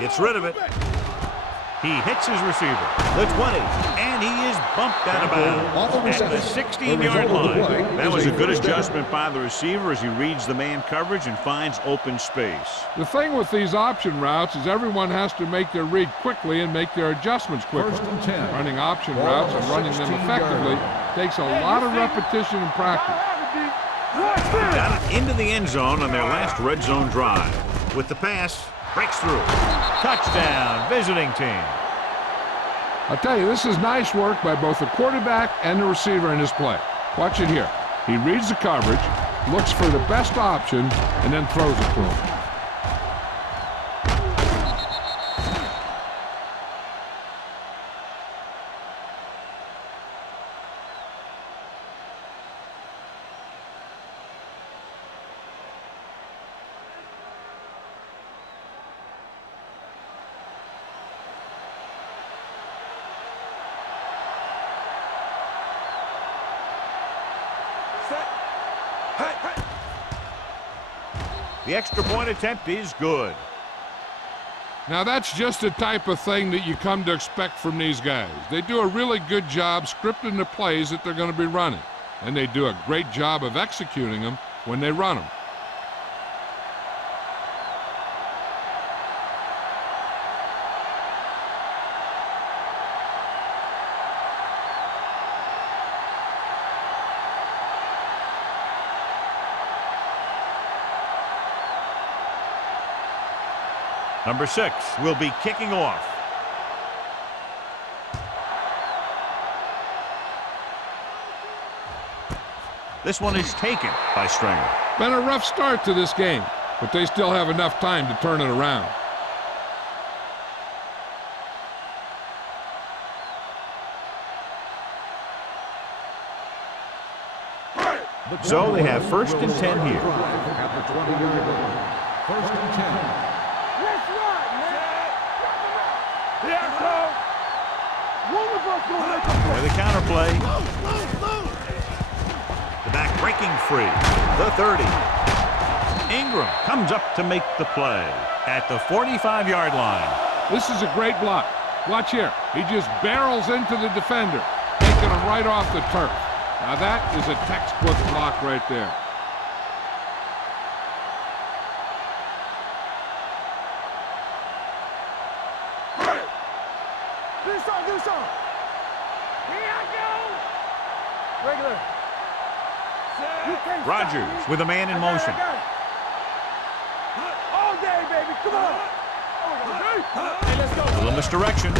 Gets rid of it. He hits his receiver. The 20. And he is bumped out of bounds at the 16-yard line. That was a good adjustment by the receiver as he reads the man coverage and finds open space. The thing with these option routes is everyone has to make their read quickly and make their adjustments quickly. 1st and 10. Running option routes and running them effectively takes a lot of repetition and practice. Got it into the end zone on their last red zone drive. With the pass, breaks through. Touchdown, visiting team. I'll tell you, this is nice work by both the quarterback and the receiver in his play. Watch it here. He reads the coverage, looks for the best option, and then throws it to him. The extra point attempt is good. Now that's just the type of thing that you come to expect from these guys. They do a really good job scripting the plays that they're going to be running, and they do a great job of executing them when they run them. Number 6 will be kicking off. This one is taken by Stringer. Been a rough start to this game, but they still have enough time to turn it around. So they have 1st and 10 here. At the 20-yard line. 1st and 10. Let's run, man. Yeah, so. One of us gonna make a play. With the counterplay. The back breaking free. The 30. Ingram comes up to make the play at the 45-yard line. This is a great block. Watch here. He just barrels into the defender, taking him right off the turf. Now that is a textbook block right there. Do some. Here I go. Regular. You can't Rogers stop me. with a man in motion. I got it. All day, baby. Come on. Hey, let's go. A little misdirection.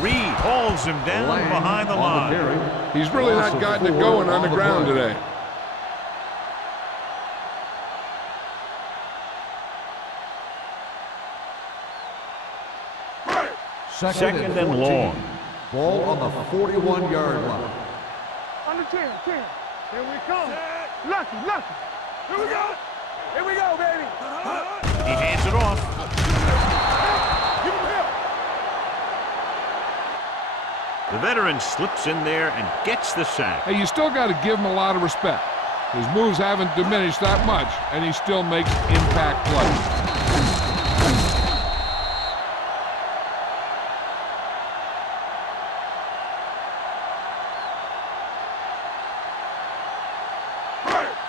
Reed holds him down behind the line. He's really not gotten it going on the ground today. Second and long. Ball on the 41-yard line. Under 10. Here we come. Lucky. Here we go. Here we go, baby. He hands it off. Give him help. The veteran slips in there and gets the sack. Hey, you still got to give him a lot of respect. His moves haven't diminished that much, and he still makes impact plays.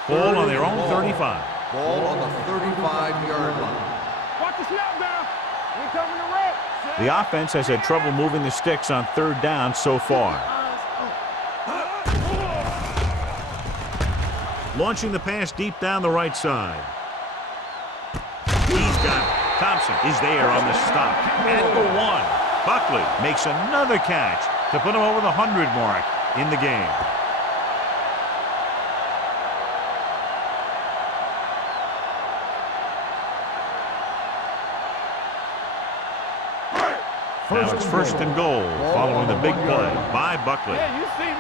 Ball on their own 35. Ball on the 35-yard line. Watch the snap now. We coming to wreck. The offense has had trouble moving the sticks on third down so far. Launching the pass deep down the right side. He's got it. Thompson is there on the stop. At the 1. Buckley makes another catch to put him over the 100 mark in the game. Now it's first and goal following the big play by Buckley. Yeah, you see me.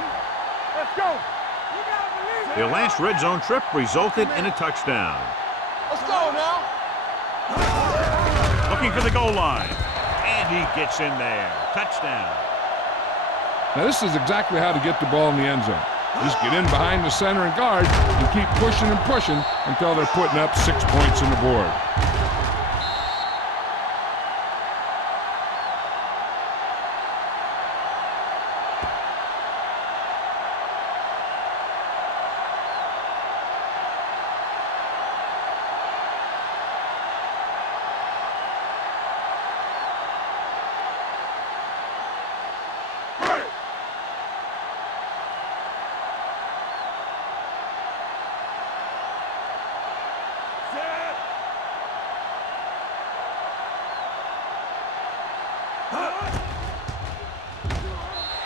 Let's go. You gotta believe it. Their last red zone trip resulted in a touchdown. Let's go now. Looking for the goal line. And he gets in there. Touchdown. Now, this is exactly how to get the ball in the end zone. Just get in behind the center and guard and keep pushing and pushing until they're putting up 6 points on the board.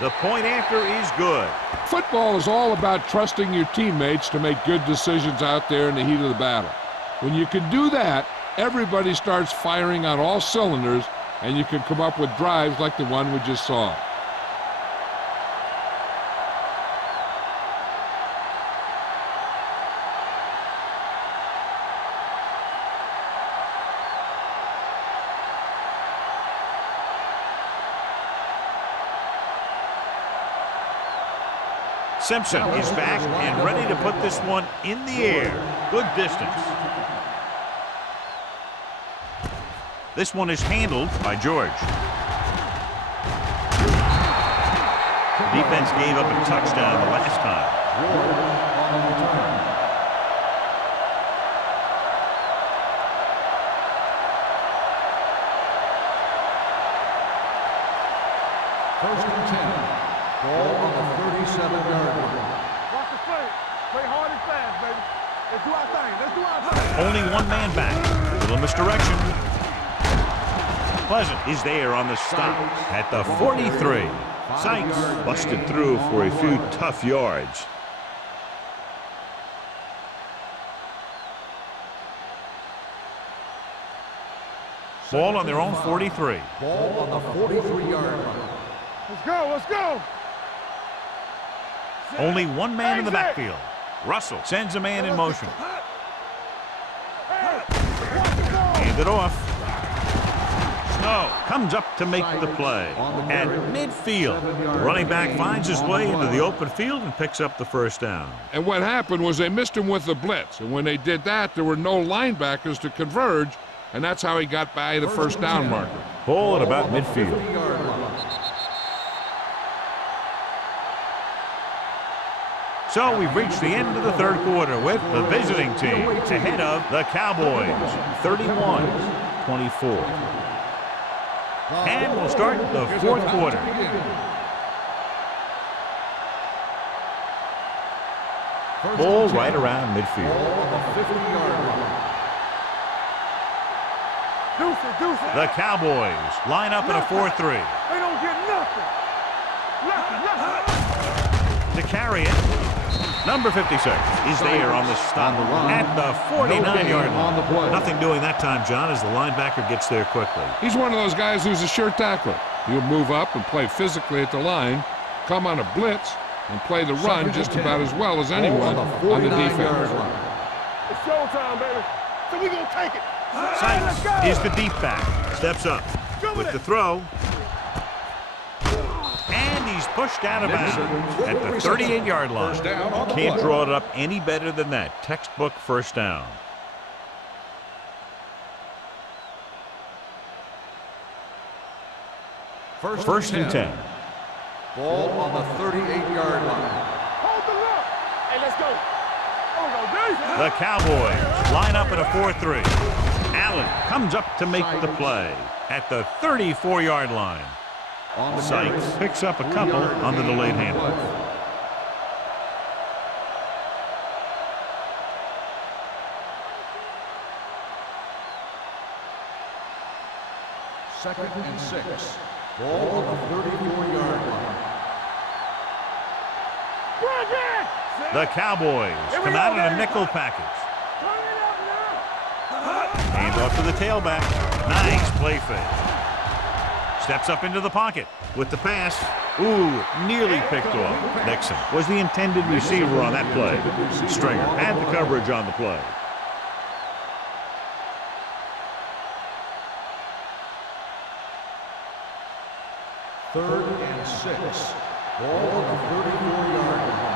The point after is good. Football is all about trusting your teammates to make good decisions out there in the heat of the battle. When you can do that, everybody starts firing on all cylinders, and you can come up with drives like the one we just saw. Simpson is back and ready to put this one in the air. Good distance. This one is handled by George. The defense gave up a touchdown the last time. First and 10. Ball on the 37-yard line. Watch the play. Play hard and fast, baby. Let's do our thing. Let's do our thing. Only one man back. Little misdirection. Pleasant is there on the stop at the 43. Sykes busted through for a few tough yards. Ball on their own 43. Ball on the 43-yard line. Let's go. Let's go. Only one man in the backfield. Russell sends a man in motion. Hand it off. Snow comes up to make the play. At midfield, the running back finds his way into the open field and picks up the first down. And what happened was they missed him with the blitz. And when they did that, there were no linebackers to converge, and that's how he got by the first down marker. Ball at about midfield. So we've reached the end of the third quarter with the visiting team ahead of the Cowboys, 31-24. And we'll start the fourth quarter. Ball right around midfield. The Cowboys line up in a 4-3. They don't get nothing. To carry it. Number 56 is there on the stop at the 49-yard line. Nothing doing that time, John, as the linebacker gets there quickly. He's one of those guys who's a sure tackler. He'll move up and play physically at the line, come on a blitz, and play the run just about as well as anyone on the defense. It's showtime, baby. So we're going to take it. Sykes is the deep back. Steps up with the throw. And he's pushed out of bounds at the 38-yard line. Can't draw it up any better than that. Textbook first down. First and 10. Ball on the 38-yard line. Hold the look. Hey, let's go. Oh, no, The Cowboys line up in a 4-3. Allen comes up to make the play. at the 34-yard line. On the Sykes carry, picks up a 3 couple yard on the gain delayed on the handoff. play. Second and 6. Ball on the 34-yard line. The Cowboys come out in a nickel package. Hand off to the tailback. Nice play fake. Steps up into the pocket with the pass. Ooh, nearly picked off. Nixon was the intended receiver on that play. Stringer had the coverage on the play. Third and 6. Ball on the 34-yard line.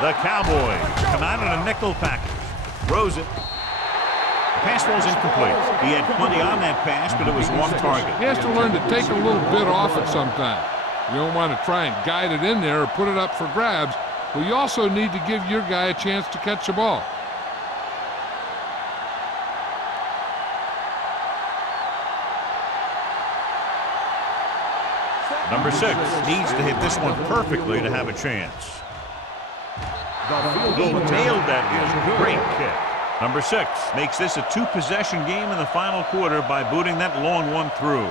The Cowboys come out in a nickel package. Throws it. The pass was incomplete. He had plenty on that pass, but it was off target. He has to learn to take a little bit off it sometime. You don't want to try and guide it in there or put it up for grabs, but you also need to give your guy a chance to catch the ball. Number 6 needs to hit this one perfectly to have a chance. He nailed that one. Great kick. Number 6 makes this a 2-possession game in the final quarter by booting that long one through.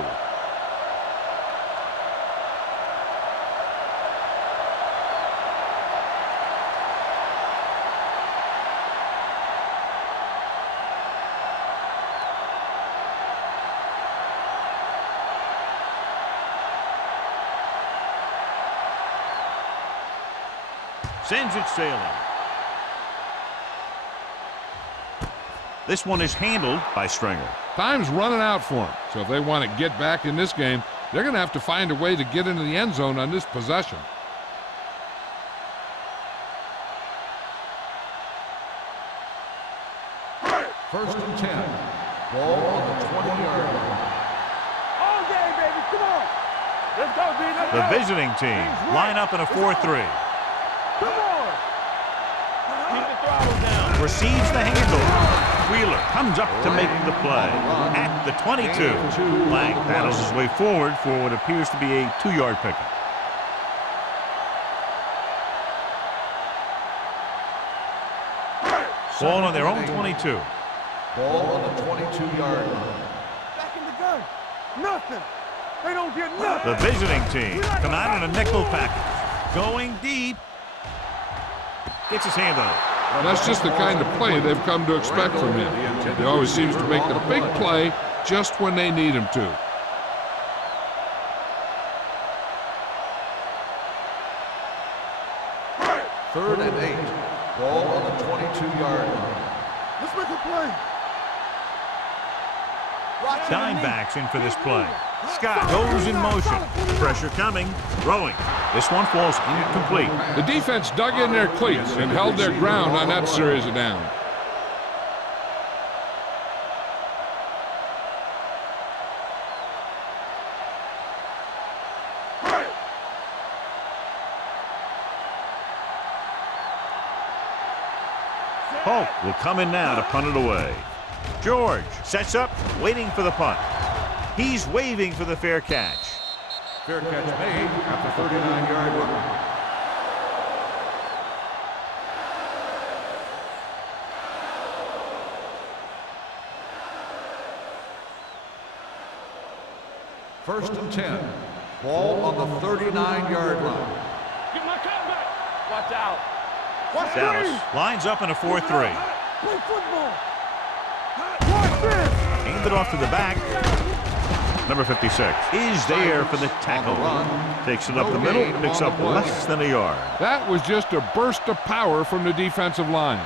Sends it sailing. This one is handled by Stringer. Time's running out for them, so if they want to get back in this game, they're going to have to find a way to get into the end zone on this possession. First and 10. Ball on the 20-yard line. All day, baby. Come on. Let's go, B. Let's The go. visiting team line up in a 4-3. Come on. Keep the throttle down. Receives the handle. Wheeler comes up to make the play at the 22. Lang battles his way forward for what appears to be a 2-yard pickup. Ball on their own 22. Ball on the 22-yard line. Back in the gun. Nothing. They don't get nothing. The visiting team come out in a nickel package. Going deep. Gets his hand on it. That's just the kind of play they've come to expect from him. He always seems to make the big play just when they need him to. Third and 8. Ball on the 22-yard line. Let's make a play. Dime backs in for this play. Scott goes in motion. Pressure coming. Throwing. This one falls incomplete. The defense dug in their cleats and held their ground on that series of downs. Polk will come in now to punt it away. George sets up, waiting for the punt. He's waving for the fair catch. Fair catch made at the 39-yard line. First and 10. Ball on the 39-yard line. Get my cat back. Watch out. Watch Dallas screen. lines up in a 4-3. Play football. Watch this. Handed off to the back. Number 56 is there for the tackle. Takes it up the middle, picks up less than a yard. That was just a burst of power from the defensive line.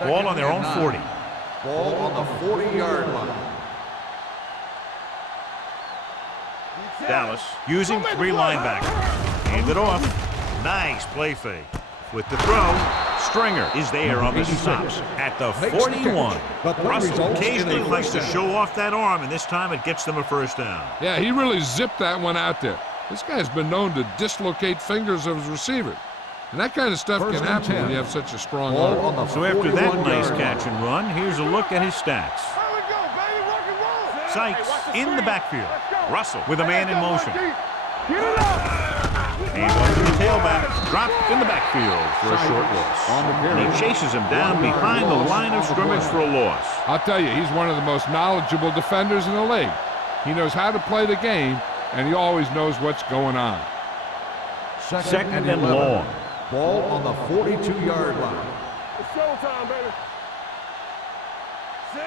Ball on their own 40. Ball on the 40-yard line. Dallas using 3 linebackers. Hand it off. Nice play fake. With the throw, Stringer is there on the stop at the 41. Russell occasionally likes to show off that arm, and this time it gets them a first down. Yeah, he really zipped that one out there. This guy's been known to dislocate fingers of his receiver. And that kind of stuff First can and happen 10. when you have such a strong Ball arm. on the So after that 41 nice yard catch and run, here's a look at his stats. Here we go, baby. Rock and roll. Sykes in the screen. backfield. Let's go. Russell with a man in Let's go, motion. Marquis. Get it up. Hands off to the tailback. Dropped in the backfield for a short loss. on the carry. And he chases him down behind the line of scrimmage for a loss. I'll tell you, he's one of the most knowledgeable defenders in the league. He knows how to play the game, and he always knows what's going on. Second and 11. long. Ball on the 42-yard line. It's showtime, baby.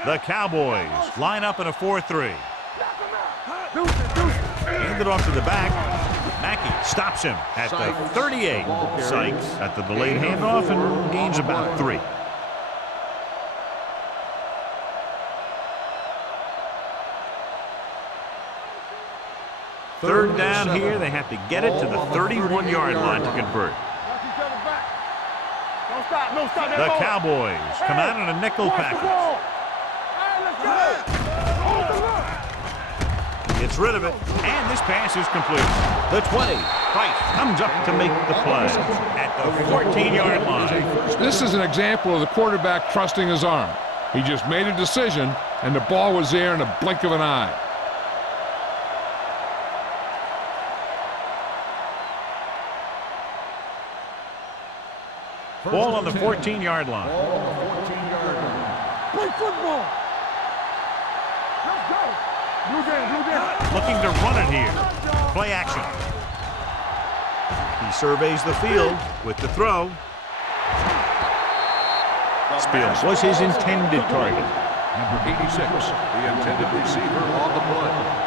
The Cowboys line up in a 4-3. Deuce it, deuce it. Handed off to the back. Mackey stops him at the 38. Sykes at the delayed handoff and gains about 3. Third down here. They have to get it to the 31-yard line to convert. Watch each other back. Don't stop, no stop. The Cowboys come out in a nickel package. Hey, let's go. Hold the look. Gets rid of it, and this pass is complete. The 20. Price comes up to make the play at the 14-yard line. This is an example of the quarterback trusting his arm. He just made a decision, and the ball was there in a blink of an eye. Ball on the 14-yard line. Ball on the 14-yard line. Play football. Let's go. Blue down. Looking to run it here. Play action. He surveys the field with the throw. Spears was his intended target. Number 86, the intended receiver on the play.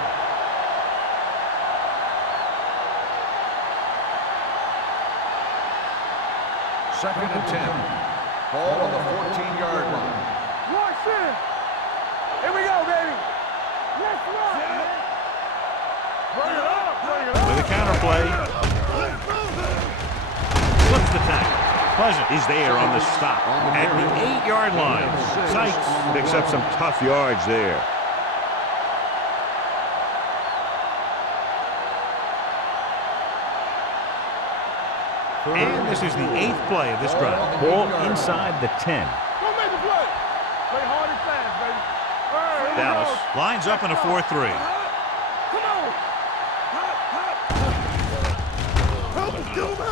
Second and 10. Ball on the 14-yard line. Watch it. Here we go, baby. Let's run, man. Bring it up, bring it up. With a counterplay. Flips the tackle. Pleasant is there on the stop at the 8-yard line. Sykes picks up some tough yards there. And this is the 8th play of this drive. Ball inside the 10. Go make the play. Play hard and fast, baby. All right, here we Dallas go. lines up in a 4-3. Come on.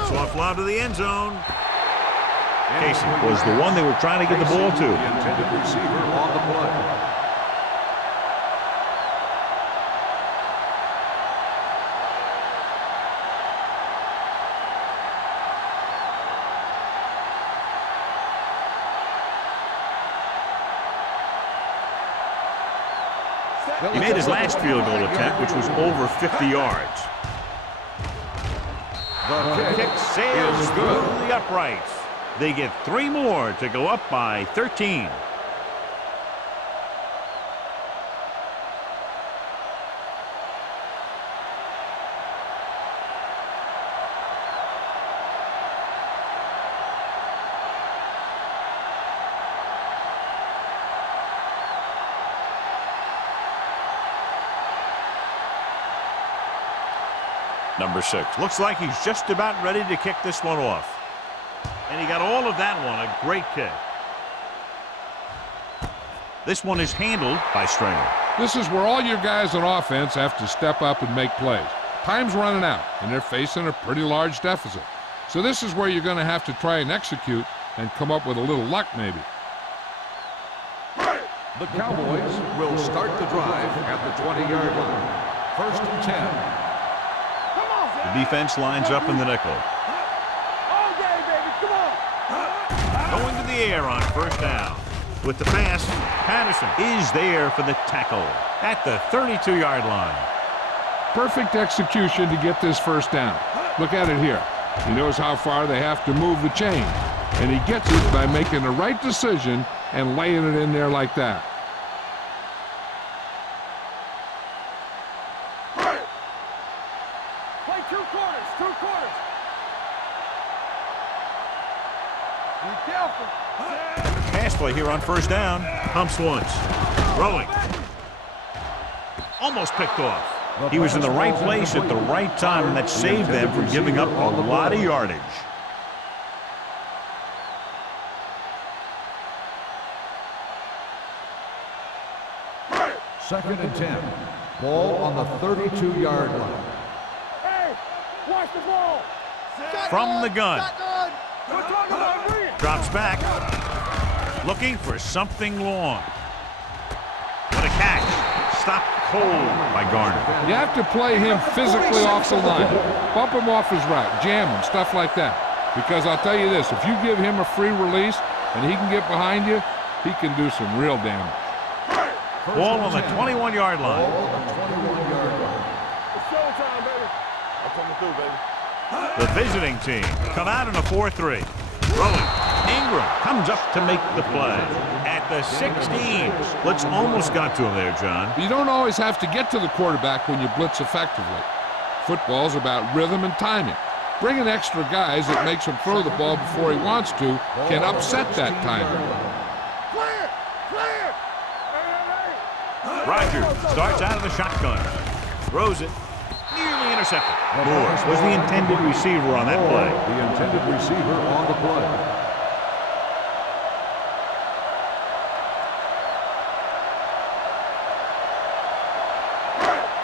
Soft fly to the end zone. Casey was the one they were trying to get the ball to. The intended receiver on the play. He made his last field goal attempt, which was over 50 yards. The Kick sails through the uprights. They get 3 more to go up by 13. Number 6. Looks like he's just about ready to kick this one off. And he got all of that one. A great kick. This one is handled by Stringer. This is where all your guys on offense have to step up and make plays. Time's running out, and they're facing a pretty large deficit. So this is where you're going to have to try and execute and come up with a little luck maybe. The Cowboys will start the drive at the 20-yard line. First and 10. The defense lines up in the nickel. All day, baby. Come on. Going to the air on first down. With the pass, Patterson is there for the tackle at the 32-yard line. Perfect execution to get this first down. Look at it here. He knows how far they have to move the chain, and he gets it by making the right decision and laying it in there like that. Play 2 quarters, 2 quarters. Be careful. Pass play here on first down. Pumps once. Throwing. Almost picked off. He was in the right place at the right time, and that saved them from giving up a lot of yardage. Second and 10. Ball on the 32-yard line. Hey, watch the ball. From the gun. We're talking about bring it. Drops back. Looking for something long. What a catch. Stopped cold by Garner. You have to play him physically off the line. Bump him off his route, jam him, stuff like that. Because I'll tell you this, if you give him a free release and he can get behind you, he can do some real damage. Ball on the 21-yard line. Ball on the 21-yard line. It's showtime, baby. I'm coming through, baby. The visiting team come out in a 4-3. Throwing. Ingram comes up to make the play. At the 16. Blitz almost got to him there, John. You don't always have to get to the quarterback when you blitz effectively. Football's about rhythm and timing. Bringing extra guys that makes him throw the ball before he wants to can upset that timing. Clear! Clear! Rogers starts out of the shotgun. Throws it. Nearly intercepted. Moore was the intended receiver on that play. The intended receiver on the play.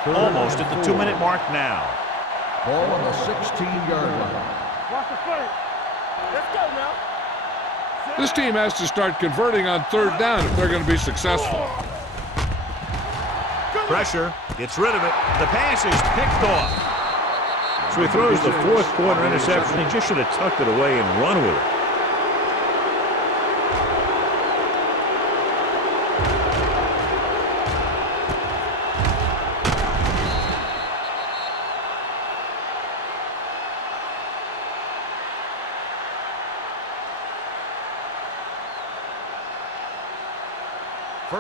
Almost at the 2-minute mark now. Ball on the 16-yard line. Watch the play. Let's go now. This team has to start converting on third down if they're going to be successful. Pressure. Gets rid of it. The pass is picked off. So he throws the fourth quarter interception. He just should have tucked it away and run with it.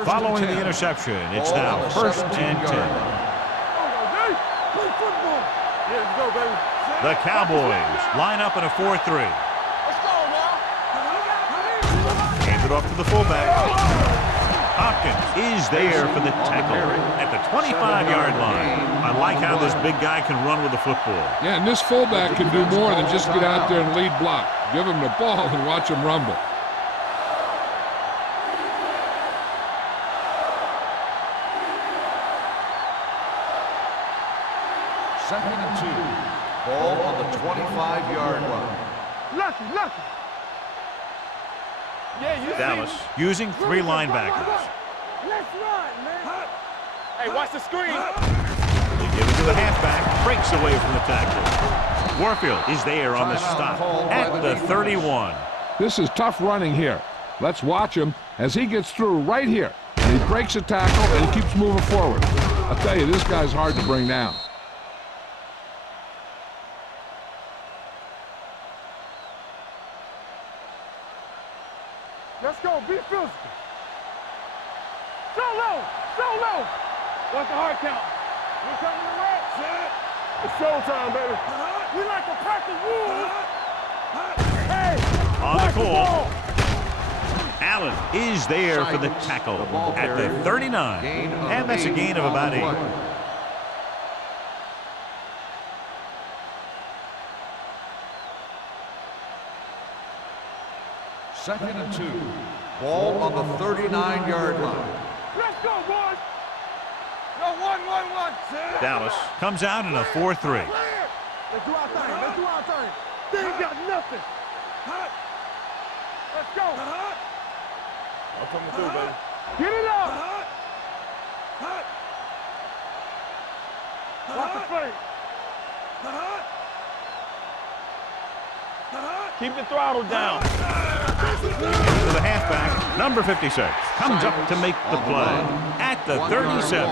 Following the interception, it's now first and 10. The Cowboys line up in a 4-3. Let's go now. Hands it off to the fullback. Hopkins is there for the tackle at the 25-yard line. I like how this big guy can run with the football. Yeah, and this fullback can do more than just get out there and lead block. Give him the ball and watch him rumble. Second and 2. Ball on the 25-yard line. Lucky. Yeah, you Dallas see. using 3 linebackers. Let's run, man. Hey, watch the screen. They give it to the halfback. Breaks away from the tackle. Warfield is there on the stop at the 31. This is tough running here. Let's watch him as he gets through right here. And he breaks a tackle and he keeps moving forward. I'll tell you, this guy's hard to bring down. Let's go. Be physical. So low. What's the hard count? We coming to red. It's showtime, baby. We like to practice rules. Hey, On the watch call. ball. Allen is there for the tackle at the 39. And that's a gain of about 8. Second and 2. Ball on the 39-yard line. Let's go, boys. No, one. Dallas comes out in a 4-3. Let's do our thing. They ain't got nothing. Let's go. I'm coming through, baby. Get it up. Watch the play. Keep the throttle down. To the halfback, number 56, comes up to make the play at the 37.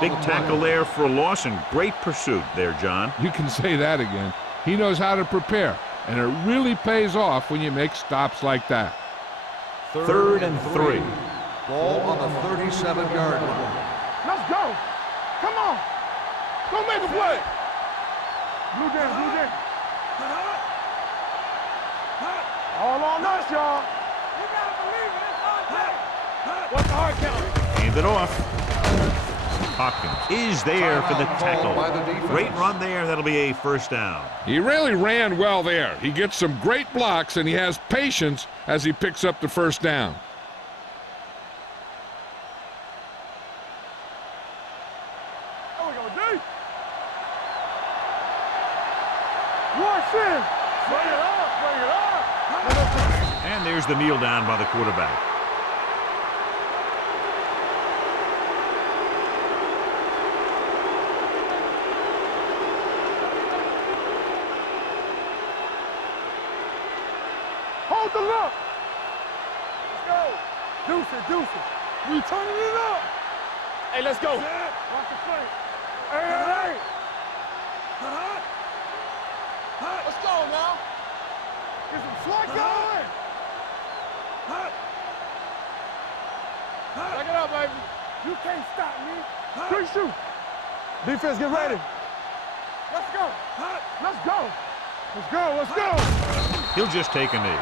Big tackle there for a loss and great pursuit there, John. You can say that again. He knows how to prepare, and it really pays off when you make stops like that. Third and 3. Ball on the 37-yard line. Let's go. Come on. Go make a play. Blue down. All on us, y'all. You gotta believe it. It's hard play. What's the hard count? Hand it off. Hopkins is there for the tackle. Great run there. That'll be a first down. He really ran well there. He gets some great blocks, and he has patience as he picks up the first down. go, D. Rush in. Bring it up, bring it up. And there's the kneel down by the quarterback. Hold the look. Let's go. Deuce it, deuce it. We turning it up. Hey, let's go. Watch the play. Hey. Let's go now. Get some slack going. Back it up, baby. You can't stop me. Quick shoot. Defense, get ready. Let's go. Let's go. Let's go, let's go. He'll just take a knee.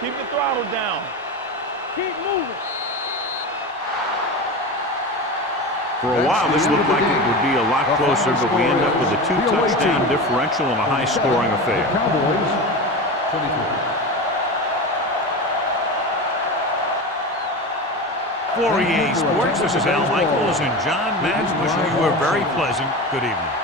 Keep the throttle down. Keep moving. For a while, this looked like it would be a lot closer, but we end up with a 2-touchdown differential and a high-scoring affair. Cowboys, 23. For EA Sports, this is Al Michaels and John Madden wishing you a very pleasant good evening.